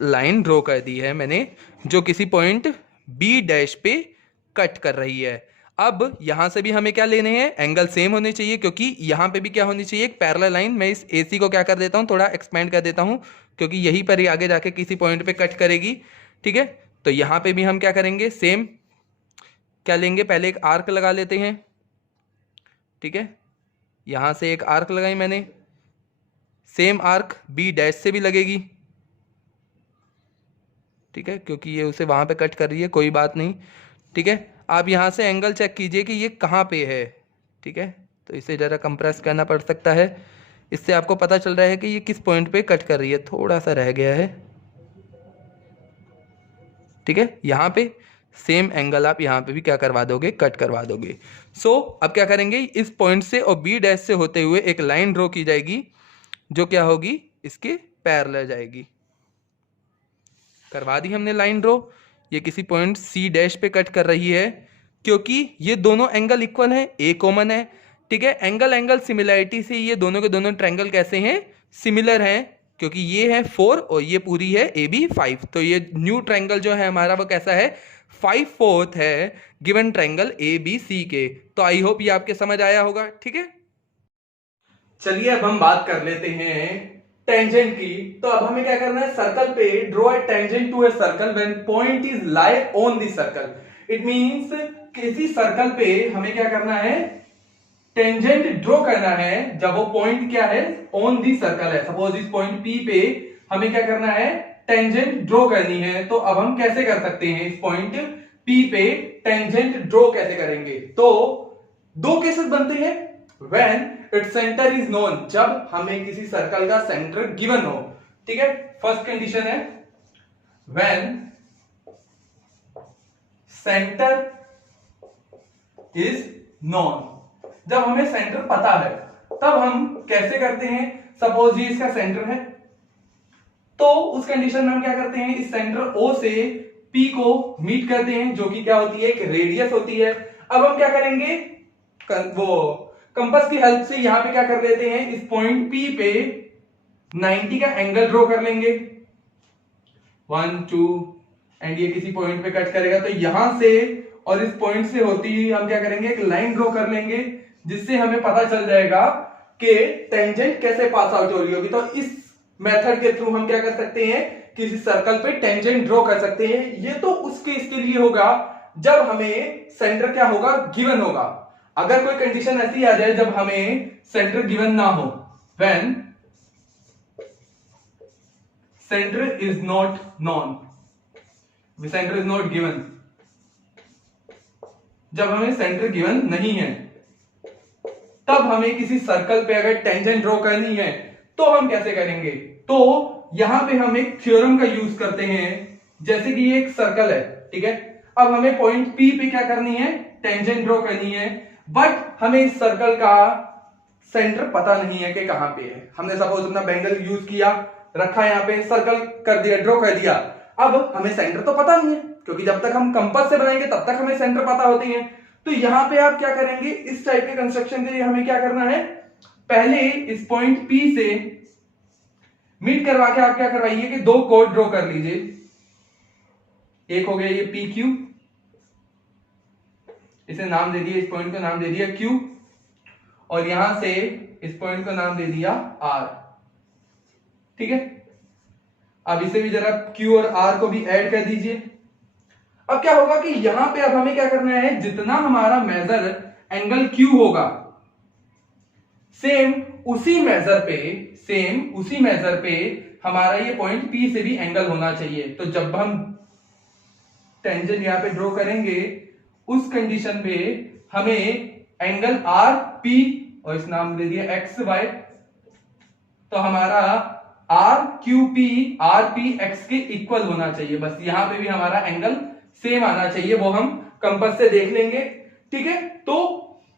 लाइन ड्रॉ कर दी है मैंने, जो किसी पॉइंट बी डैश पे कट कर रही है। अब यहां से भी हमें क्या लेने हैं, एंगल सेम होने चाहिए, क्योंकि यहां पे भी क्या होनी चाहिए, एक पैरेलल लाइन। मैं इस AC को क्या कर देता हूं, थोड़ा एक्सपेंड कर देता हूं, क्योंकि यहीं पर ही आगे जाके किसी पॉइंट पे कट करेगी। ठीक है, तो यहां पे भी हम क्या करेंगे, सेम क्या लेंगे, पहले एक आर्क लगा लेते हैं। ठीक है, यहां से एक आर्क लगाई मैंने, सेम आर्क बी डैश से भी लगेगी। ठीक है, क्योंकि ये उसे वहां पे कट कर रही है, कोई बात नहीं। ठीक है, आप यहाँ से एंगल चेक कीजिए कि ये कहाँ पे है। ठीक है, तो इसे ज़रा कंप्रेस करना पड़ सकता है, इससे आपको पता चल रहा है कि ये किस पॉइंट पे कट कर रही है। थोड़ा सा रह गया है। ठीक है, यहाँ पे सेम एंगल आप यहाँ पे भी क्या करवा दोगे, कट करवा दोगे। सो अब क्या करेंगे, इस पॉइंट से और बी डैश से होते हुए एक लाइन ड्रॉ की जाएगी, जो क्या होगी, इसके पैरेलल जाएगी। करवा दी हमने लाइन ड्रॉ, ये किसी पॉइंट सी डैश पे कट कर रही है, क्योंकि ये दोनों एंगल इक्वल हैं, ए कॉमन है। ठीक है, एंगल सिमिलैरिटी से ये दोनों के दोनों ट्रायंगल कैसे हैं, सिमिलर हैं, क्योंकि ये है 4 और ये पूरी है AB 5। तो ये न्यू ट्रायंगल जो है हमारा वो कैसा है, 5/4 है गिवन ट्रायंगल ABC के। तो आई होप ये आपके समझ आया होगा। ठीक है, चलिए अब हम बात कर लेते हैं टेंजेंट की। तो अब हमें क्या करना है, सर्कल पे draw a tangent to a circle when point is lie on the circle. It means किसी सर्कल पे हमें क्या करना है, टेंजेंट ड्रॉ करना है जब वो पॉइंट क्या है, ऑन दी सर्कल है। सपोज इस पॉइंट P पे हमें क्या करना है, टेंजेंट ड्रॉ करनी है। तो अब हम कैसे कर सकते हैं, इस पॉइंट P पे टेंजेंट ड्रॉ कैसे करेंगे। तो दो केसेस बनते हैं, when its centre is known, जब हमें किसी सर्कल का सेंटर गिवन हो। ठीक है, फर्स्ट कंडीशन है व्हेन सेंटर इज नोन, जब हमें सेंटर पता है तब हम कैसे करते हैं। सपोज ये इसका सेंटर है, तो उस कंडीशन में हम क्या करते हैं, इस सेंटर O से P को मीट करते हैं, जो कि क्या होती है, एक रेडियस होती है। अब हम क्या करेंगे, वो कंपास की हेल्प से यहां पे क्या कर लेते हैं, इस पॉइंट P पे 90 का एंगल ड्रॉ कर लेंगे, 1 2 एंड ये किसी पॉइंट पे कट करेगा, तो यहां से और इस पॉइंट से होती हुई हम क्या करेंगे, एक लाइन ड्रॉ कर लेंगे, जिससे हमें पता चल जाएगा कि टेंजेंट कैसे पास आउट हो रही होगी। तो इस मेथड के थ्रू हम क्या कर सकते हैं, किसी सर्कल पे टेंजेंट ड्रॉ कर सकते हैं। ये तो उस केस के लिए होगा जब हमें सेंटर क्या होगा, गिवन होगा। अगर कोई कंडीशन ऐसी आ जाए जब हमें सेंटर गिवन ना हो, when centre is not non, centre is not given, जब हमें सेंटर गिवन नहीं है, तब हमें किसी सर्कल पे अगर टेंजेंट ड्रॉ करनी है तो हम कैसे करेंगे। तो यहां पे हम एक थ्योरम का यूज करते हैं, जैसे कि ये एक सर्कल है, ठीक है। अब हमें पॉइंट P पे क्या करनी है, टेंजेंट ड्रॉ करनी है, बट हमें इस सर्कल का सेंटर पता नहीं है कि कहां पे है। हमने सपोज अपना बैंगल यूज किया, रखा यहां पे, सर्कल कर दिया, ड्रॉ कर दिया। अब हमें सेंटर तो पता नहीं है, क्योंकि जब तक हम कंपास से बनाएंगे तब तक हमें सेंटर पता होती है। तो यहां पे आप क्या करेंगे, इस टाइप के कंस्ट्रक्शन के लिए हमें क्या करना है, पहले इस पॉइंट P से मीट करवा के आप क्या करवाइए कि दो कोड ड्रॉ कर लीजिए। एक हो गया ये PQ, इसे नाम दे दिया, इस पॉइंट को नाम दे दिया Q, और यहां से इस पॉइंट को नाम दे दिया R। ठीक है, अब इसे भी जरा Q और R को भी ऐड कर दीजिए। अब क्या होगा कि यहां पे अब हमें क्या करना है, जितना हमारा मेजर एंगल Q होगा, सेम उसी मेजर पे हमारा ये पॉइंट P से भी एंगल होना चाहिए। तो जब हम टेंजेंट यहां पे ड्रॉ करेंगे, उस कंडीशन पे हमें एंगल RP और इस नाम दे दिया XY, तो हमारा RQP RPX के इक्वल होना चाहिए। बस यहां पे भी हमारा एंगल सेम आना चाहिए, वो हम कंपास से देख लेंगे। ठीक है, तो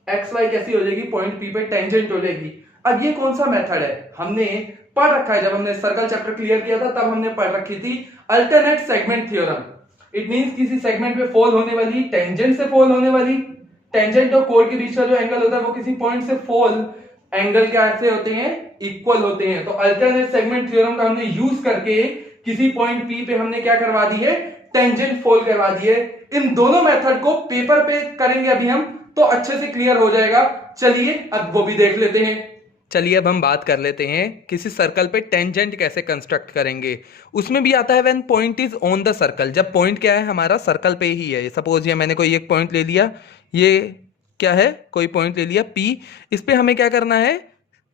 XY कैसी हो जाएगी, पॉइंट P पे टेंजेंट हो जाएगी। अब ये कौन सा मेथड है, हमने पढ़ रखा है, जब हमने सर्कल चैप्टर क्लियर किया था तब हमने पढ़ रखी थी alternate segment theorem. It means किसी सेगमेंट पे फॉल होने वाली टेंजेंट से फॉल होने वाली, टेंजेंट और कोड के बीच का जो एंगल होता है वो किसी पॉइंट से फॉल एंगल क्या ऐसे होते हैं, इक्वल होते हैं। तो अल्टरनेट सेगमेंट थ्योरम का हमने यूज करके किसी पॉइंट P पे हमने क्या करवा दी है, टेंजेंट फॉल करवा दी है। इन दोनों मेथड को पेपर पे करेंगे अभी हम, तो अच्छे से क्लियर हो जाएगा। चलिए अब वो भी देख लेते हैं। चलिए अब हम बात कर लेते हैं किसी सर्कल पे टेंजेंट कैसे कंस्ट्रक्ट करेंगे। उसमें भी आता है when point is on the circle, जब पॉइंट क्या है हमारा सर्कल पे ही है। सपोज ये मैंने कोई एक पॉइंट ले लिया, ये क्या है, कोई पॉइंट ले लिया P, इस पे हमें क्या करना है,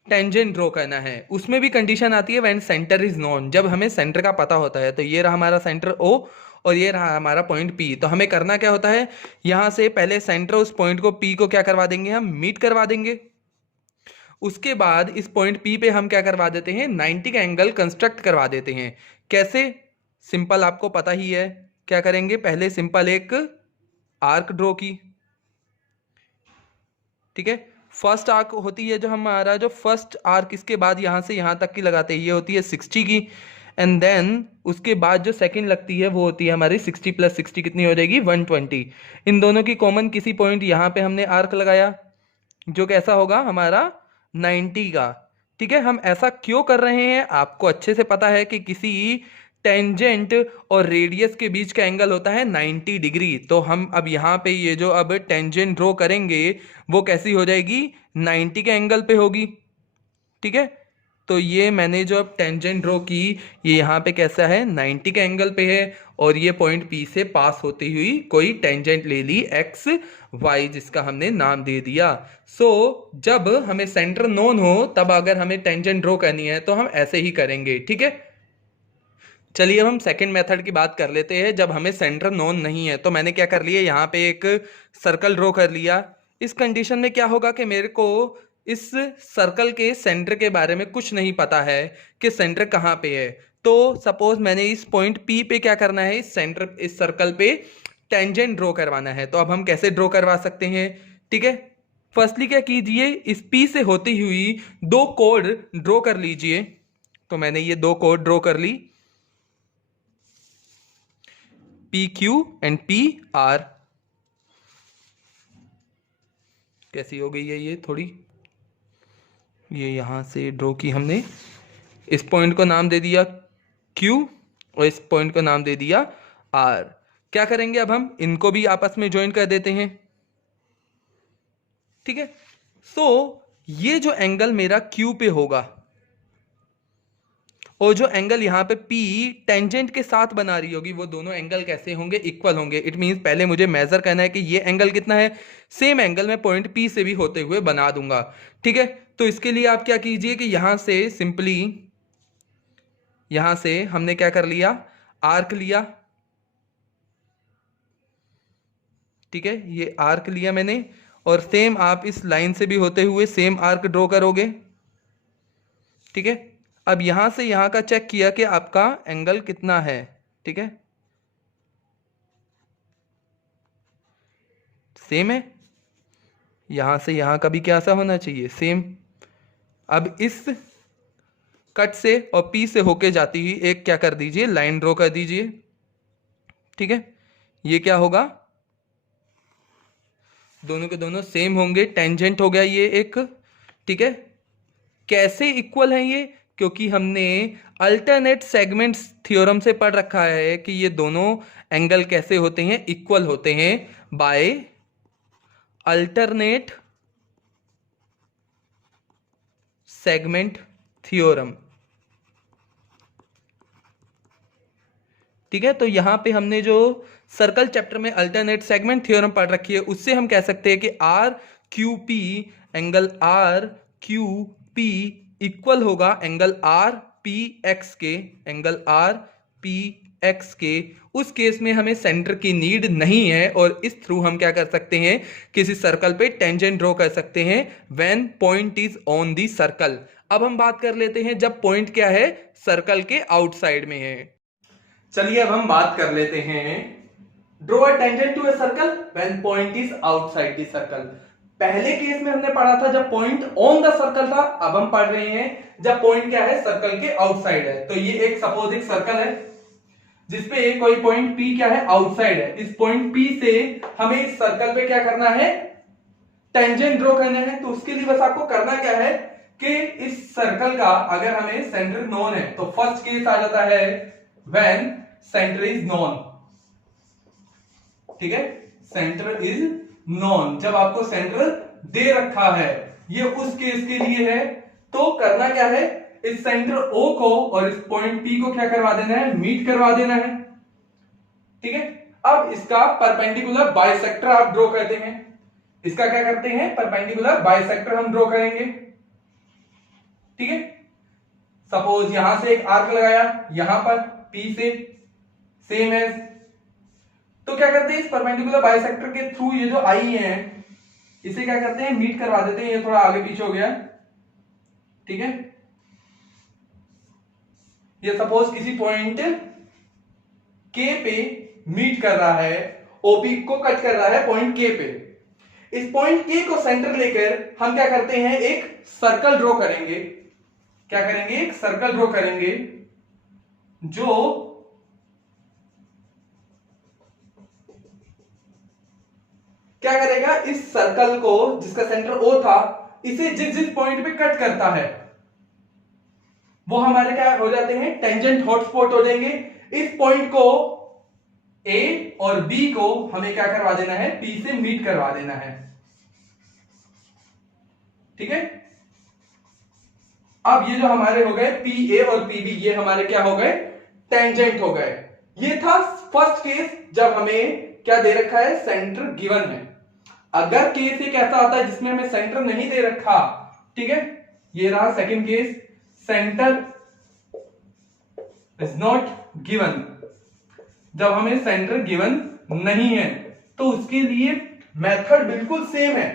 टेंजेंट ड्रॉ करना है। उसमें भी कंडीशन आती है व्हेन सेंटर इज नोन, जब हमें सेंटर का पता होता है। तो ये रहा हमारा सेंटर O और ये रहा हमारा पॉइंट P। तो हमें करना क्या होता है, यहाँ से पहले सेंटर उस पॉइंट को P को क्या करवा देंगे, हम मीट करवा देंगे। उसके बाद इस पॉइंट P पे हम क्या करवा देते हैं, 90 का एंगल कंस्ट्रक्ट करवा देते हैं। कैसे, सिंपल आपको पता ही है। क्या करेंगे, पहले सिंपल एक आर्क ड्रॉ की, ठीक है। फर्स्ट आर्क होती है जो हमारा, जो फर्स्ट आर्क इसके बाद यहाँ से यहाँ तक की लगाते हैं, ये होती है 60 की। एंड देन उसके बाद जो सेकंड लगती है वो होती है हमारी 60 + 60 कितनी हो जाएगी, 120। इन दोनों की कॉमन किसी पॉइंट यहाँ पे हमने आर्क लगाया, जो कैसा होगा हमारा 90 का। ठीक है, हम ऐसा क्यों कर रहे हैं, आपको अच्छे से पता है कि किसी टेंजेंट और रेडियस के बीच का एंगल होता है 90 डिग्री। तो हम अब यहाँ पे ये जो अब टेंजेंट ड्रॉ करेंगे वो कैसी हो जाएगी, 90 के एंगल पे होगी। ठीक है, तो ये मैंने जो अब टेंजेंट ड्रॉ की, ये यहाँ पे कैसा है, 90 के एंगल पे है, और ये पॉइंट P से पास होती हुई कोई टेंजेंट ले ली XY, जिसका हमने नाम दे दिया। जब हमें सेंटर नोन हो तब अगर हमें टेंजेंट ड्रॉ करनी है तो हम ऐसे ही करेंगे। ठीक है, चलिए अब हम सेकंड मेथड की बात कर लेते हैं, जब हमें सेंटर नोन नहीं है। तो मैंने क्या कर लिया, यहाँ पे एक सर्कल ड्रॉ कर लिया। इस कंडीशन में क्या होगा कि मेरे को इस सर्कल के सेंटर के बारे में कुछ नहीं पता है कि सेंटर कहाँ पे है, तो सपोज मैंने इस पॉइंट P पे क्या करना है, इस सर्कल पे टेंजेंट ड्रॉ करवाना है। तो अब हम कैसे ड्रॉ करवा सकते हैं, ठीक है। फर्स्टली क्या कीजिए, इस P से होती हुई दो कोड ड्रॉ कर लीजिए। तो मैंने ये दो कोड ड्रॉ कर ली, PQ एंड PR। कैसी हो गई है ये थोड़ी, ये यहां से ड्रॉ की हमने। इस पॉइंट को नाम दे दिया Q और इस पॉइंट को नाम दे दिया R। क्या करेंगे, अब हम इनको भी आपस में ज्वाइन कर देते हैं, ठीक है। सो ये जो एंगल मेरा Q पे होगा और जो एंगल यहां पे P टेंजेंट के साथ बना रही होगी, वो दोनों एंगल कैसे होंगे, इक्वल होंगे। इट मींस पहले मुझे मेजर करना है कि ये एंगल कितना है, सेम एंगल मैं पॉइंट P से भी होते हुए बना दूंगा, ठीक है। तो इसके लिए आप क्या कीजिए कि यहां से सिंपली, यहां से हमने क्या कर लिया, आर्क लिया, ठीक है, ये आर्क लिया मैंने, और सेम आप इस लाइन से भी होते हुए सेम आर्क ड्रॉ करोगे, ठीक है। अब यहां से यहां का चेक किया कि आपका एंगल कितना है, ठीक है, सेम है। यहां से यहां का भी क्या सा होना चाहिए, सेम। अब इस कट से और P से होके जाती हुई एक क्या कर दीजिए, लाइन ड्रॉ कर दीजिए, ठीक है। ये क्या होगा, दोनों के दोनों सेम होंगे, टेंजेंट हो गया ये एक, ठीक है। कैसे इक्वल है ये, क्योंकि हमने अल्टरनेट सेगमेंट्स थ्योरम से पढ़ रखा है कि ये दोनों एंगल कैसे होते हैं, इक्वल होते हैं बाय अल्टरनेट सेगमेंट थ्योरम, ठीक है। तो यहां पे हमने जो सर्कल चैप्टर में अल्टरनेट सेगमेंट थ्योरम पढ़ रखी है, उससे हम कह सकते हैं कि RQP एंगल RQP इक्वल होगा एंगल RPX के, एंगल RPX के। उस केस में हमें सेंटर की नीड नहीं है और इस थ्रू हम क्या कर सकते हैं, किसी सर्कल पे टेंजेंट ड्रॉ कर सकते हैं when point is on the circle. अब हम बात कर लेते हैं जब पॉइंट क्या है, सर्कल के आउटसाइड में है। चलिए अब हम बात कर लेते हैं, draw a tangent to a circle when point is outside the circle. पहले केस में हमने पढ़ा था जब पॉइंट ऑन द सर्कल था, अब हम पढ़ रहे हैं जब पॉइंट क्या है, सर्कल के आउटसाइड है। तो ये एक सपोज एक सर्कल है जिसपे कोई पॉइंट P क्या है, आउटसाइड है। इस पॉइंट P से हमें इस सर्कल पे क्या करना है, टेंजेंट ड्रॉ करना है। तो उसके लिए बस आपको करना क्या है कि इस सर्कल का अगर हमें सेंटर नोन है, तो फर्स्ट केस आ जाता है व्हेन सेंटर इज नोन, ठीक है, सेंटर इज नोन। जब आपको सेंटर दे रखा है, ये उस केस के लिए है। तो करना क्या है, इस सेंटर O को और इस पॉइंट P को क्या करवा देना है, मीट करवा देना है, ठीक है। अब इसका परपेंडिकुलर बाइसेक्टर आप ड्रॉ करते हैं, इसका क्या करते हैं, परपेंडिकुलर बाइसेक्टर हम ड्रॉ करेंगे, ठीक है। सपोज यहां से एक आर्क लगाया, यहां पर P से सेम एज, तो क्या करते हैं, इस परपेंडिकुलर बाइसेक्टर के थ्रू ये जो आई है, इसे क्या करते हैं, मीट करवा देते हैं। ये थोड़ा आगे पीछे हो गया, ठीक है। ये सपोज किसी पॉइंट K पे मीट कर रहा है, OP को कट कर रहा है पॉइंट K पे। इस पॉइंट K को सेंटर लेकर हम क्या करते हैं, एक सर्कल ड्रॉ करेंगे। क्या करेंगे, एक सर्कल ड्रॉ करेंगे जो क्या करेगा, इस सर्कल को जिसका सेंटर O था, इसे जिस जिस पॉइंट पे कट करता है वो हमारे क्या हो जाते हैं, टेंजेंट हॉटस्पॉट हो जाएंगे। इस पॉइंट को A और B को हमें क्या करवा देना है, P से मीट करवा देना है, ठीक है। अब ये जो हमारे हो गए PA और PB, ये हमारे क्या हो गए, टेंजेंट हो गए। ये था फर्स्ट केस जब हमें क्या दे रखा है, सेंटर गिवन है। अगर केस एक ऐसा आता है जिसमें हमें सेंटर नहीं दे रखा, ठीक है, ये रहा second case, centre is not given. जब हमें सेंटर गिवन नहीं है तो उसके लिए मेथड बिल्कुल सेम है।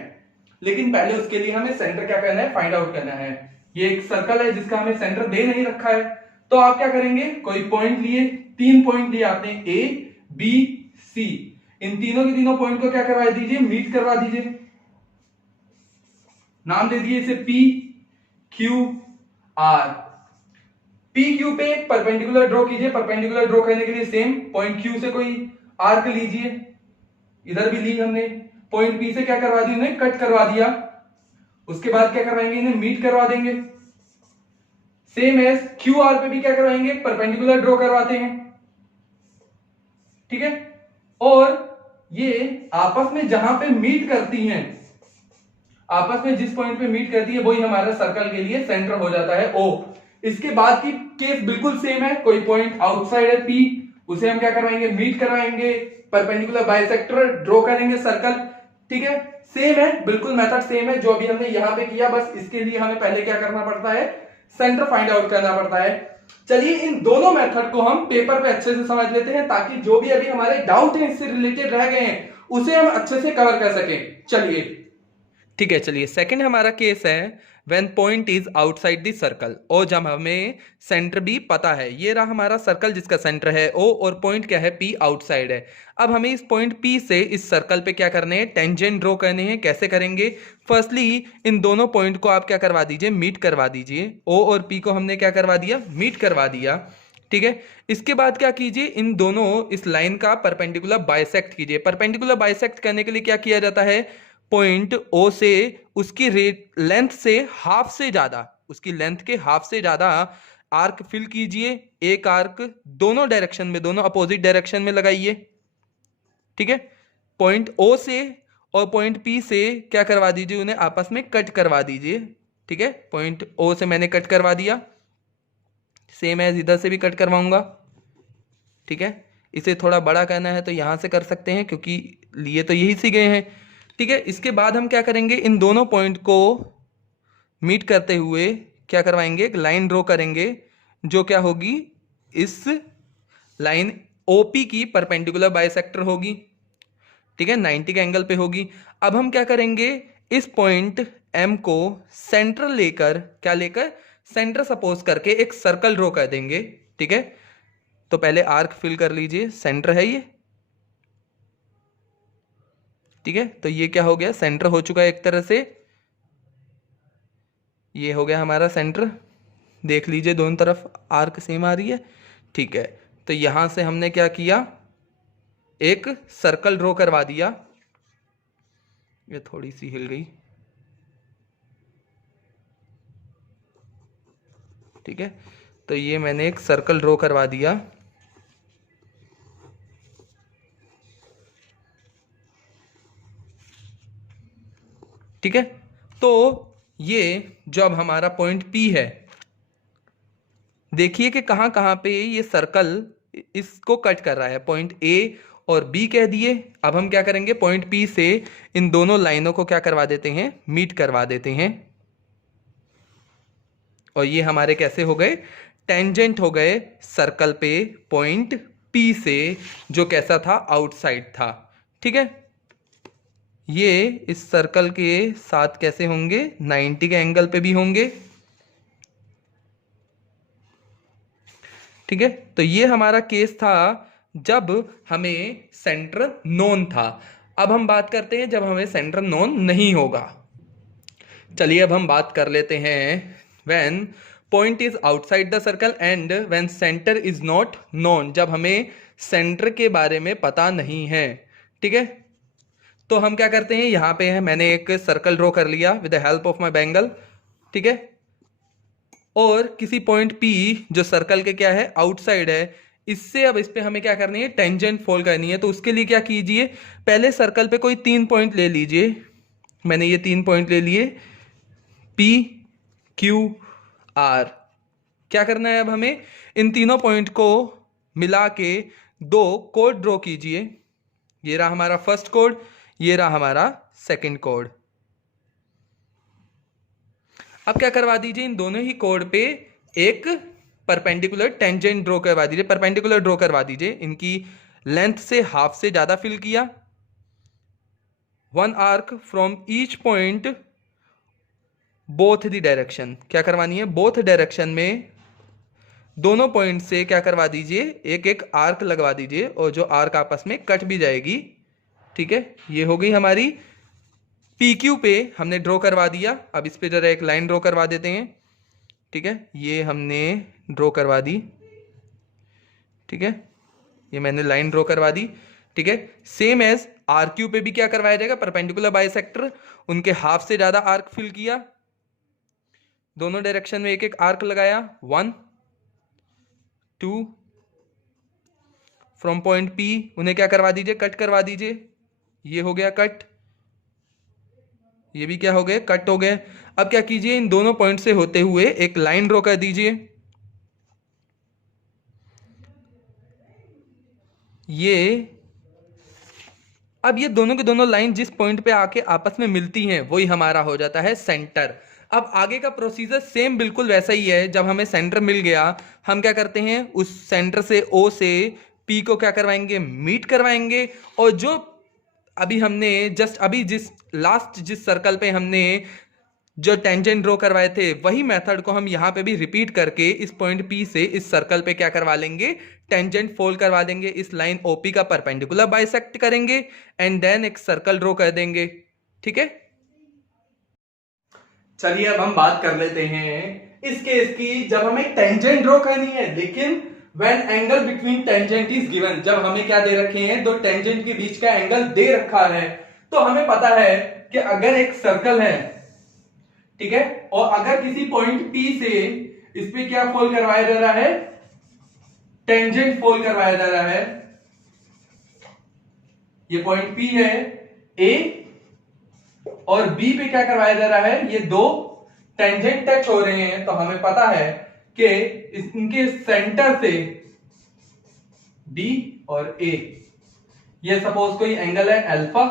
लेकिन पहले उसके लिए हमें सेंटर क्या करना है, फाइंड आउट करना है। ये एक सर्कल है जिसका हमें सेंटर दे नहीं रखा है, तो आप क्या करेंगे, कोई पॉइंट लिए, 3 पॉइंट लिए आपने, ए बी सी, इन तीनों के तीनों पॉइंट को क्या करवा दीजिए, मीट करवा दीजिए। नाम दे दिए इसे P Q R. P Q पे परपेंडिकुलर ड्रॉ कीजिए। परपेंडिकुलर ड्रॉ करने के लिए सेम पॉइंट क्यू से कोई आर्क लीजिए, इधर भी ली हमने, पॉइंट पी से क्या करवा दी, उन्हें कट करवा दिया। उसके बाद क्या करवाएंगे, इन्हें मीट करवा देंगे। सेम एज क्यू आर पे भी क्या करवाएंगे, परपेंडिकुलर ड्रॉ करवाते हैं, ठीक है। और ये आपस में जहां पे मीट करती हैं, आपस में जिस पॉइंट पे मीट करती है वही हमारा सर्कल के लिए सेंटर हो जाता है ओ। इसके बाद की केस बिल्कुल सेम है, कोई पॉइंट आउटसाइड है पी, उसे हम क्या करवाएंगे, मीट करवाएंगे, परपेंडिकुलर बाइसेक्टर ड्रॉ करेंगे सर्कल, ठीक है। सेम है, बिल्कुल मेथड सेम है जो अभी हमने यहां पे किया, बस इसके लिए हमें पहले क्या करना पड़ता है, सेंटर फाइंड आउट करना पड़ता है। चलिए इन दोनों मेथड को हम पेपर पे अच्छे से समझ लेते हैं, ताकि जो भी अभी हमारे डाउट है इससे रिलेटेड रह गए हैं उसे हम अच्छे से कवर कर सकें। चलिए ठीक है, चलिए सेकंड हमारा केस है when point is outside the circle, और जब हमें सेंटर भी पता है, ये रहा हमारा सर्कल जिसका सेंटर है ओ और पॉइंट क्या है पी आउटसाइड है। अब हमें इस पॉइंट पी से इस सर्कल पे क्या करने हैं, टेंजेंट ड्रॉ करने हैं। कैसे करेंगे, फर्स्टली इन दोनों पॉइंट को आप क्या करवा दीजिए, मीट करवा दीजिए। ओ और पी को हमने क्या करवा दिया, मीट करवा दिया, ठीक है। इसके बाद क्या कीजिए, इन दोनों इस लाइन का परपेंडिकुलर बाइसेक्ट कीजिए। परपेंडिकुलर बाइसेक्ट करने के लिए क्या किया जाता है, पॉइंट ओ से उसकी लेंथ से हाफ से ज्यादा, उसकी लेंथ के हाफ से ज्यादा आर्क फिल कीजिए। एक आर्क दोनों डायरेक्शन में, दोनों अपोजिट डायरेक्शन में लगाइए, ठीक है। पॉइंट ओ से और पॉइंट पी से क्या करवा दीजिए, उन्हें आपस में कट करवा दीजिए, ठीक है। पॉइंट ओ से मैंने कट करवा दिया, सेम एज इधर से भी कट करवाऊंगा, ठीक है। इसे थोड़ा बड़ा करना है तो यहां से कर सकते हैं, क्योंकि लिए तो यही सी गए हैं, ठीक है। इसके बाद हम क्या करेंगे, इन दोनों पॉइंट को मीट करते हुए क्या करवाएंगे, एक लाइन ड्रॉ करेंगे, जो क्या होगी, इस लाइन ओपी की परपेंडिकुलर बाइसेक्टर होगी, ठीक है, 90 के एंगल पे होगी। अब हम क्या करेंगे, इस पॉइंट एम को सेंटर लेकर, क्या लेकर, सेंटर सपोज करके एक सर्कल ड्रॉ कर देंगे, ठीक है। तो पहले आर्क फिल कर लीजिए, सेंटर है ये, ठीक है। तो ये क्या हो गया, सेंटर हो चुका है एक तरह से, ये हो गया हमारा सेंटर। देख लीजिए दोनों तरफ आर्क सेम आ रही है, ठीक है। तो यहां से हमने क्या किया, एक सर्कल ड्रॉ करवा दिया, ये थोड़ी सी हिल गई, ठीक है। तो ये मैंने एक सर्कल ड्रॉ करवा दिया, ठीक है। तो ये जो अब हमारा पॉइंट P है, देखिए कि कहां कहां पे ये सर्कल इसको कट कर रहा है। पॉइंट A और B कह दिए। अब हम क्या करेंगे, पॉइंट P से इन दोनों लाइनों को क्या करवा देते हैं, मीट करवा देते हैं, और ये हमारे कैसे हो गए, टेंजेंट हो गए सर्कल पे पॉइंट P से, जो कैसा था, आउटसाइड था, ठीक है। ये इस सर्कल के साथ कैसे होंगे, 90 के एंगल पे भी होंगे, ठीक है। तो ये हमारा केस था जब हमें सेंटर नोन था। अब हम बात करते हैं जब हमें सेंटर नोन नहीं होगा। चलिए अब हम बात कर लेते हैं when point is outside the circle and when centre is not known, जब हमें सेंटर के बारे में पता नहीं है, ठीक है। तो हम क्या करते हैं, यहां पे है, मैंने एक सर्कल ड्रॉ कर लिया with the help of my bangle, ठीक है। और किसी पॉइंट P जो सर्कल के क्या है, आउटसाइड है, इससे अब इस पे हमें क्या करनी है, टेंजेंट फॉल करनी है। तो उसके लिए क्या कीजिए, पहले सर्कल पे कोई 3 पॉइंट ले लीजिए। मैंने ये 3 पॉइंट ले लिए, P Q R। क्या करना है अब हमें, इन तीनों पॉइंट को मिला के 2 कोड ड्रॉ कीजिए। ये रहा हमारा फर्स्ट कोड, ये रहा हमारा सेकंड कोड। अब क्या करवा दीजिए, इन दोनों ही कोड पे एक परपेंडिकुलर टेंजेंट ड्रॉ करवा दीजिए, परपेंडिकुलर ड्रॉ करवा दीजिए। इनकी लेंथ से हाफ से ज्यादा फिल किया, one arc from each point both the direction. क्या करवानी है? बोथ डायरेक्शन में दोनों पॉइंट से क्या करवा दीजिए, एक एक आर्क लगवा दीजिए, और जो आर्क आपस में कट भी जाएगी। ठीक है, ये हो गई हमारी PQ पे हमने ड्रॉ करवा दिया। अब इस पे जरा एक लाइन ड्रॉ करवा देते हैं। ठीक है, ये हमने ड्रॉ करवा दी। ठीक है, ये मैंने लाइन ड्रॉ करवा दी। ठीक है, सेम एज RQ पे भी क्या करवाया जाएगा, परपेंडिकुलर बाइसेक्टर, उनके हाफ से ज्यादा आर्क फिल किया, दोनों डायरेक्शन में एक एक आर्क लगाया, 1 2, फ्रॉम पॉइंट P उन्हें क्या करवा दीजिए, कट करवा दीजिए। ये हो गया कट, ये भी क्या हो गए, कट हो गए। अब क्या कीजिए, इन दोनों पॉइंट से होते हुए एक लाइन ड्रॉ कर दीजिए। ये अब ये दोनों के दोनों लाइन जिस पॉइंट पे आके आपस में मिलती हैं वही हमारा हो जाता है सेंटर। अब आगे का प्रोसीजर सेम बिल्कुल वैसा ही है। जब हमें सेंटर मिल गया, हम क्या करते हैं, उस सेंटर से O से P को क्या करवाएंगे, मीट करवाएंगे। और जो अभी हमने जस्ट अभी जिस सर्कल पे हमने जो टेंजेंट ड्रॉ करवाए थे, वही मेथड को हम यहाँ पे भी रिपीट करके इस पॉइंट P से इस सर्कल पे क्या करवा लेंगे, टेंजेंट फोल्ड करवा देंगे, इस लाइन OP का परपेंडिकुलर बाइसेक्ट करेंगे एंड देन एक सर्कल ड्रॉ कर देंगे। ठीक है, चलिए अब हम बात कर लेते हैं इस केस की, जब हमें टेंजेंट ड्रॉ करनी है, लेकिन when angle between tangent is given, जब हमें क्या दे रखे हैं, दो टेंजेंट के बीच का एंगल दे रखा है। तो हमें पता है कि अगर एक सर्कल है, ठीक है, और अगर किसी पॉइंट P से इस पे क्या फोल्ड करवाया जा रहा है, टेंजेंट फोल्ड करवाया जा रहा है। ये पॉइंट P है, A और B पे क्या करवाया जा रहा है, ये दो टेंजेंट टच हो रहे हैं। तो हमें पता है कि इनके सेंटर से B और A, ये सपोज कोई एंगल है अल्फा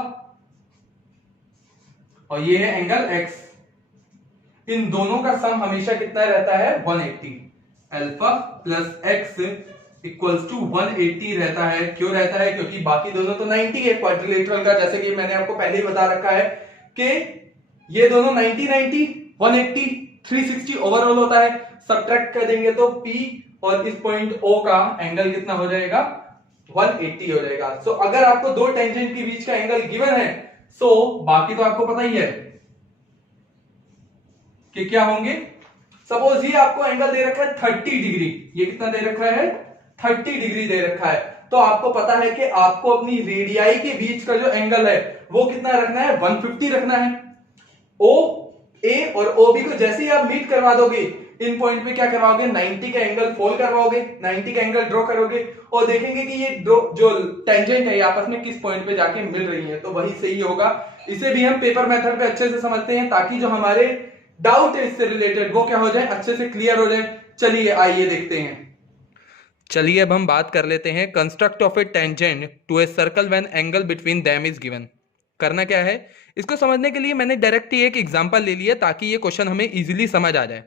और ये है एंगल X। इन दोनों का सम हमेशा कितना रहता है, 180। Alpha plus x equals to 180 रहता है। क्यों रहता है? क्योंकि बाकी दोनों तो 90 है क्वाड्रिलेटरल का, जैसे कि मैंने आपको पहले ही बता रखा है कि ये दोनों 90 90 180 360 ओवरऑल होता है। सब्ट्रैक्ट कर देंगे तो P और इस पॉइंट O का एंगल कितना हो जाएगा, 180 हो जाएगा। सो अगर आपको दो टेंजेंट के बीच का एंगल गिवन है, सो बाकी तो आपको पता ही है कि क्या होंगे। सपोज ये आपको एंगल दे रखा है 30 डिग्री, ये कितना दे रखा है, 30 डिग्री दे रखा है। तो आपको पता है कि आपको अपनी रेडियाई के बीच का जो एंगल है वो कितना रखना है, 150 रखना है। O A और OB को जैसे ही आप मीट करवा दोगे, इन पॉइंट पे क्या करवाओगे, 90 का एंगल फोल्ड करवाओगे, 90 का एंगल ड्रॉ करोगे और देखेंगे कि ये जो टेंजेंट है ये आपस में किस पॉइंट पे जाके मिल रही है। तो वही सही होगा। इसे भी हम पेपर मेथड पे अच्छे से समझते हैं ताकि जो हमारे डाउट है इससे रिलेटेड वो क्या हो जाए, अच्छे से क्लियर हो जाए। चलिए आइए देखते हैं। चलिए अब हम बात कर लेते हैं construct of a tangent to a circle when angle between them is given. करना क्या है, इसको समझने के लिए मैंने डायरेक्ट ही एक एग्जांपल ले लिया ताकि ये क्वेश्चन हमें इजीली समझ आ जाए।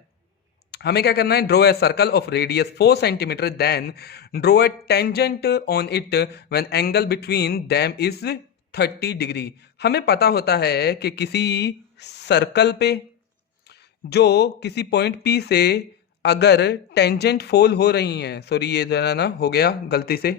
हमें क्या करना है, draw a circle of radius 4 centimetre, then draw a tangent on it when angle between them is 30 degree. हमें पता होता है कि किसी सर्कल पे जो किसी पॉइंट P से अगर टेंजेंट फॉल हो रही हैं, सॉरी ये जरा ना हो गया गलती से।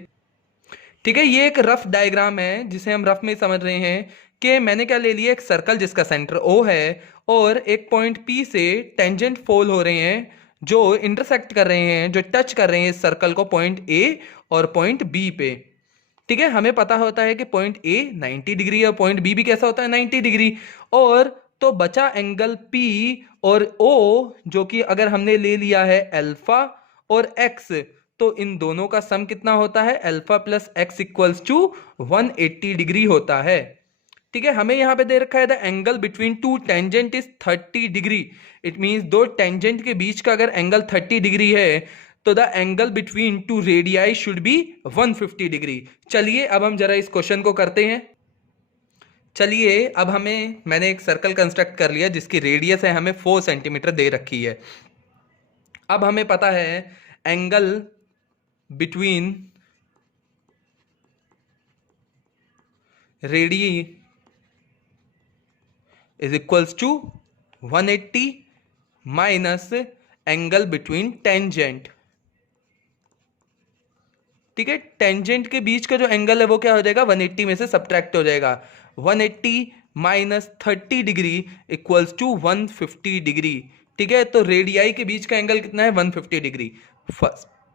ठीक है, ये एक रफ डायग्राम है जिसे हम रफ में समझ रहे हैं कि मैंने क्या ले लिया, एक सर्कल जिसका सेंटर O है और एक पॉइंट P से टेंजेंट फॉल हो रहे हैं जो इंटरसेक्ट कर रहे हैं, जो टच कर रहे हैं इस सर्कल को पॉइंट A और पॉइंट B पे। ठीक है, हमें पता होता है कि पॉइंट A 90 डिग्री और पॉइंट B भी कैसा होता है, 90 डिग्री। और तो बचा एंगल P और O जो कि अगर हमने ले लिया है अल्फा और X, तो इन दोनों का सम कितना होता है, alpha plus x equals to 180 degree होता है। ठीक है, हमें यहां पे दे रखा है the angle between two tangent is 30 degree. It means दो टेंजेंट के बीच का अगर एंगल 30 डिग्री है तो the angle between two radii should be 150 degree. चलिए अब हम जरा इस क्वेश्चन को करते हैं। चलिए अब मैंने एक सर्कल कंस्ट्रक्ट कर लिया जिसकी रेडियस है हमें 4 सेंटीमीटर दे रखी है। अब हमें पता है angle between radius is equals to 180 minus angle between tangent. ठीक है, टेंजेंट के बीच का जो एंगल है वो क्या हो जाएगा, 180 में से सब्ट्रैक्ट हो जाएगा। 180 minus 30 degree equals to 150 degree. ठीक है, तो रेडियाई के बीच का एंगल कितना है, 150 डिग्री।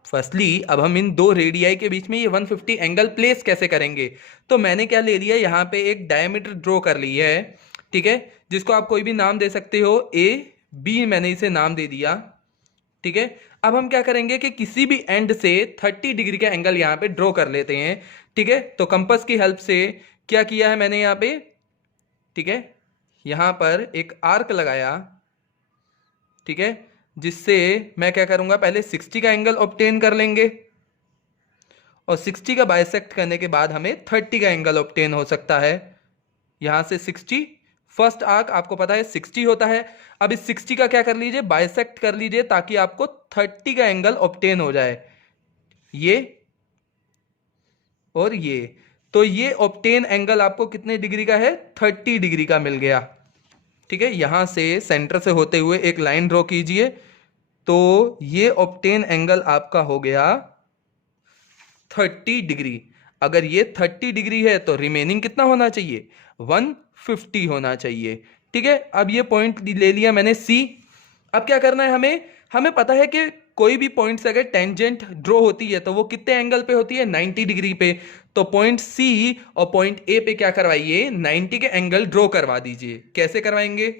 फर्स्टली अब हम इन दो रेडियाई के बीच में ये 150 एंगल प्लेस कैसे करेंगे, तो मैंने क्या ले लिया, यहाँ पे एक डायमीटर ड्रॉ कर ली है। ठीक है, जिसको आप कोई भी नाम दे सकते हो, ए बी मैंने इसे नाम दे दिया। ठीक है, अब हम क्या करेंगे कि किसी भी एंड से 30 डिग्री का एंगल यहाँ पे ड्रॉ कर लेते हैं। ठीक है, तो कंपास की हेल्प से क्या किया है मैंने यहाँ पे, ठीक है, यहाँ पर एक आर्क लगाया। ठीक है, जिससे मैं क्या करूँगा, पहले 60 का एंगल ऑब्टेन कर लेंगे और 60 का बाइसेक्ट करने के बाद हमें 30 का एंगल ऑब्टेन हो सकता है। यहाँ से 60, फर्स्ट आर्क आपको पता है 60 होता है। अब इस 60 का क्या कर लीजिए, बाइसेक्ट कर लीजिए ताकि आपको 30 का एंगल ऑब्टेन हो जाए, ये और ये। तो ये ऑब्टेन एंगल आपको कितने डिग्री का है, 30 डिग्री का मिल गया। ठीक है, यहां से सेंटर से होते हुए एक लाइन ड्रॉ कीजिए, तो ये ऑब्टेन एंगल आपका हो गया 30 डिग्री। अगर ये 30 डिग्री है तो रिमेनिंग कितना होना चाहिए, 150 होना चाहिए। ठीक है, अब ये पॉइंट ले लिया मैंने सी। अब क्या करना है हमें पता है कि कोई भी पॉइंट से अगर टेंजेंट ड्रॉ होती है तो वो कितने एंगल पे होती है, 90 डिग्री पे। तो पॉइंट सी और पॉइंट ए पे क्या करवाइए, 90 के एंगल ड्रॉ करवा दीजिए। कैसे करवाएंगे,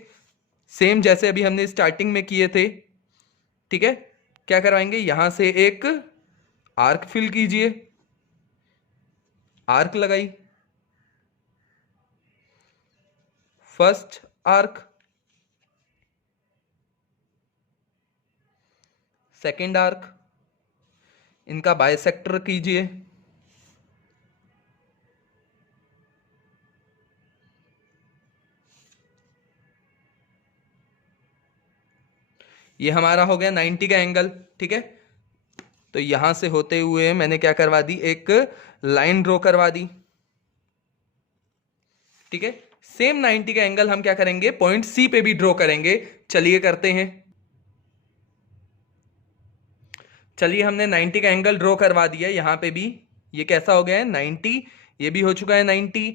सेम जैसे अभी हमने स्टार्टिंग में किए थे। ठीक है, क्या करवाएंगे, यहां से एक आर्क फिल कीजिए, आर्क लगाई, फर्स्ट आर्क, सेकेंड आर्क, इनका बाइसेक्टर कीजिए, ये हमारा हो गया 90 का एंगल। ठीक है, तो यहां से होते हुए मैंने क्या करवा दी, एक लाइन ड्रॉ करवा दी। ठीक है, सेम 90 का एंगल हम क्या करेंगे, पॉइंट सी पे भी ड्रॉ करेंगे। चलिए करते हैं। चलिए, हमने 90 का एंगल ड्रॉ करवा दिया यहां पे भी। ये कैसा हो गया है, 90, ये भी हो चुका है 90,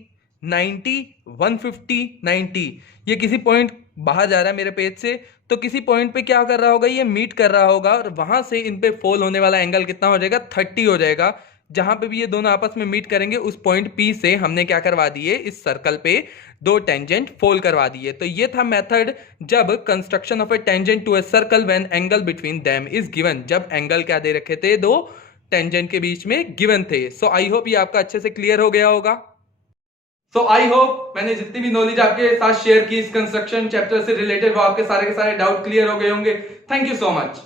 90, 150, 90। ये किसी पॉइंट बाहर जा रहा है मेरे पेज से, तो किसी पॉइंट पे क्या कर रहा होगा, ये मीट कर रहा होगा और वहां से इन पे फॉल होने वाला एंगल कितना हो जाएगा, 30 हो जाएगा। जहां पे भी ये दोनों आपस में मीट करेंगे उस पॉइंट पी से हमने क्या करवा दिए, इस सर्कल पे दो टेंजेंट फॉल करवा दिए। तो ये था मेथड जब construction of a tangent to a circle when angle between them is given. जब एंगल क्या दे रखे थे, दो टेंजेंट के बीच में गिवन थे। सो आई होप ये आपका अच्छे से क्लियर हो गया होगा। सो आई होप मैंने जितनी भी नॉलेज आपके साथ शेयर की इस कंस्ट्रक्शन चैप्टर से रिलेटेड, वो आपके सारे के सारे डाउट क्लियर हो गए होंगे। Thank you so much.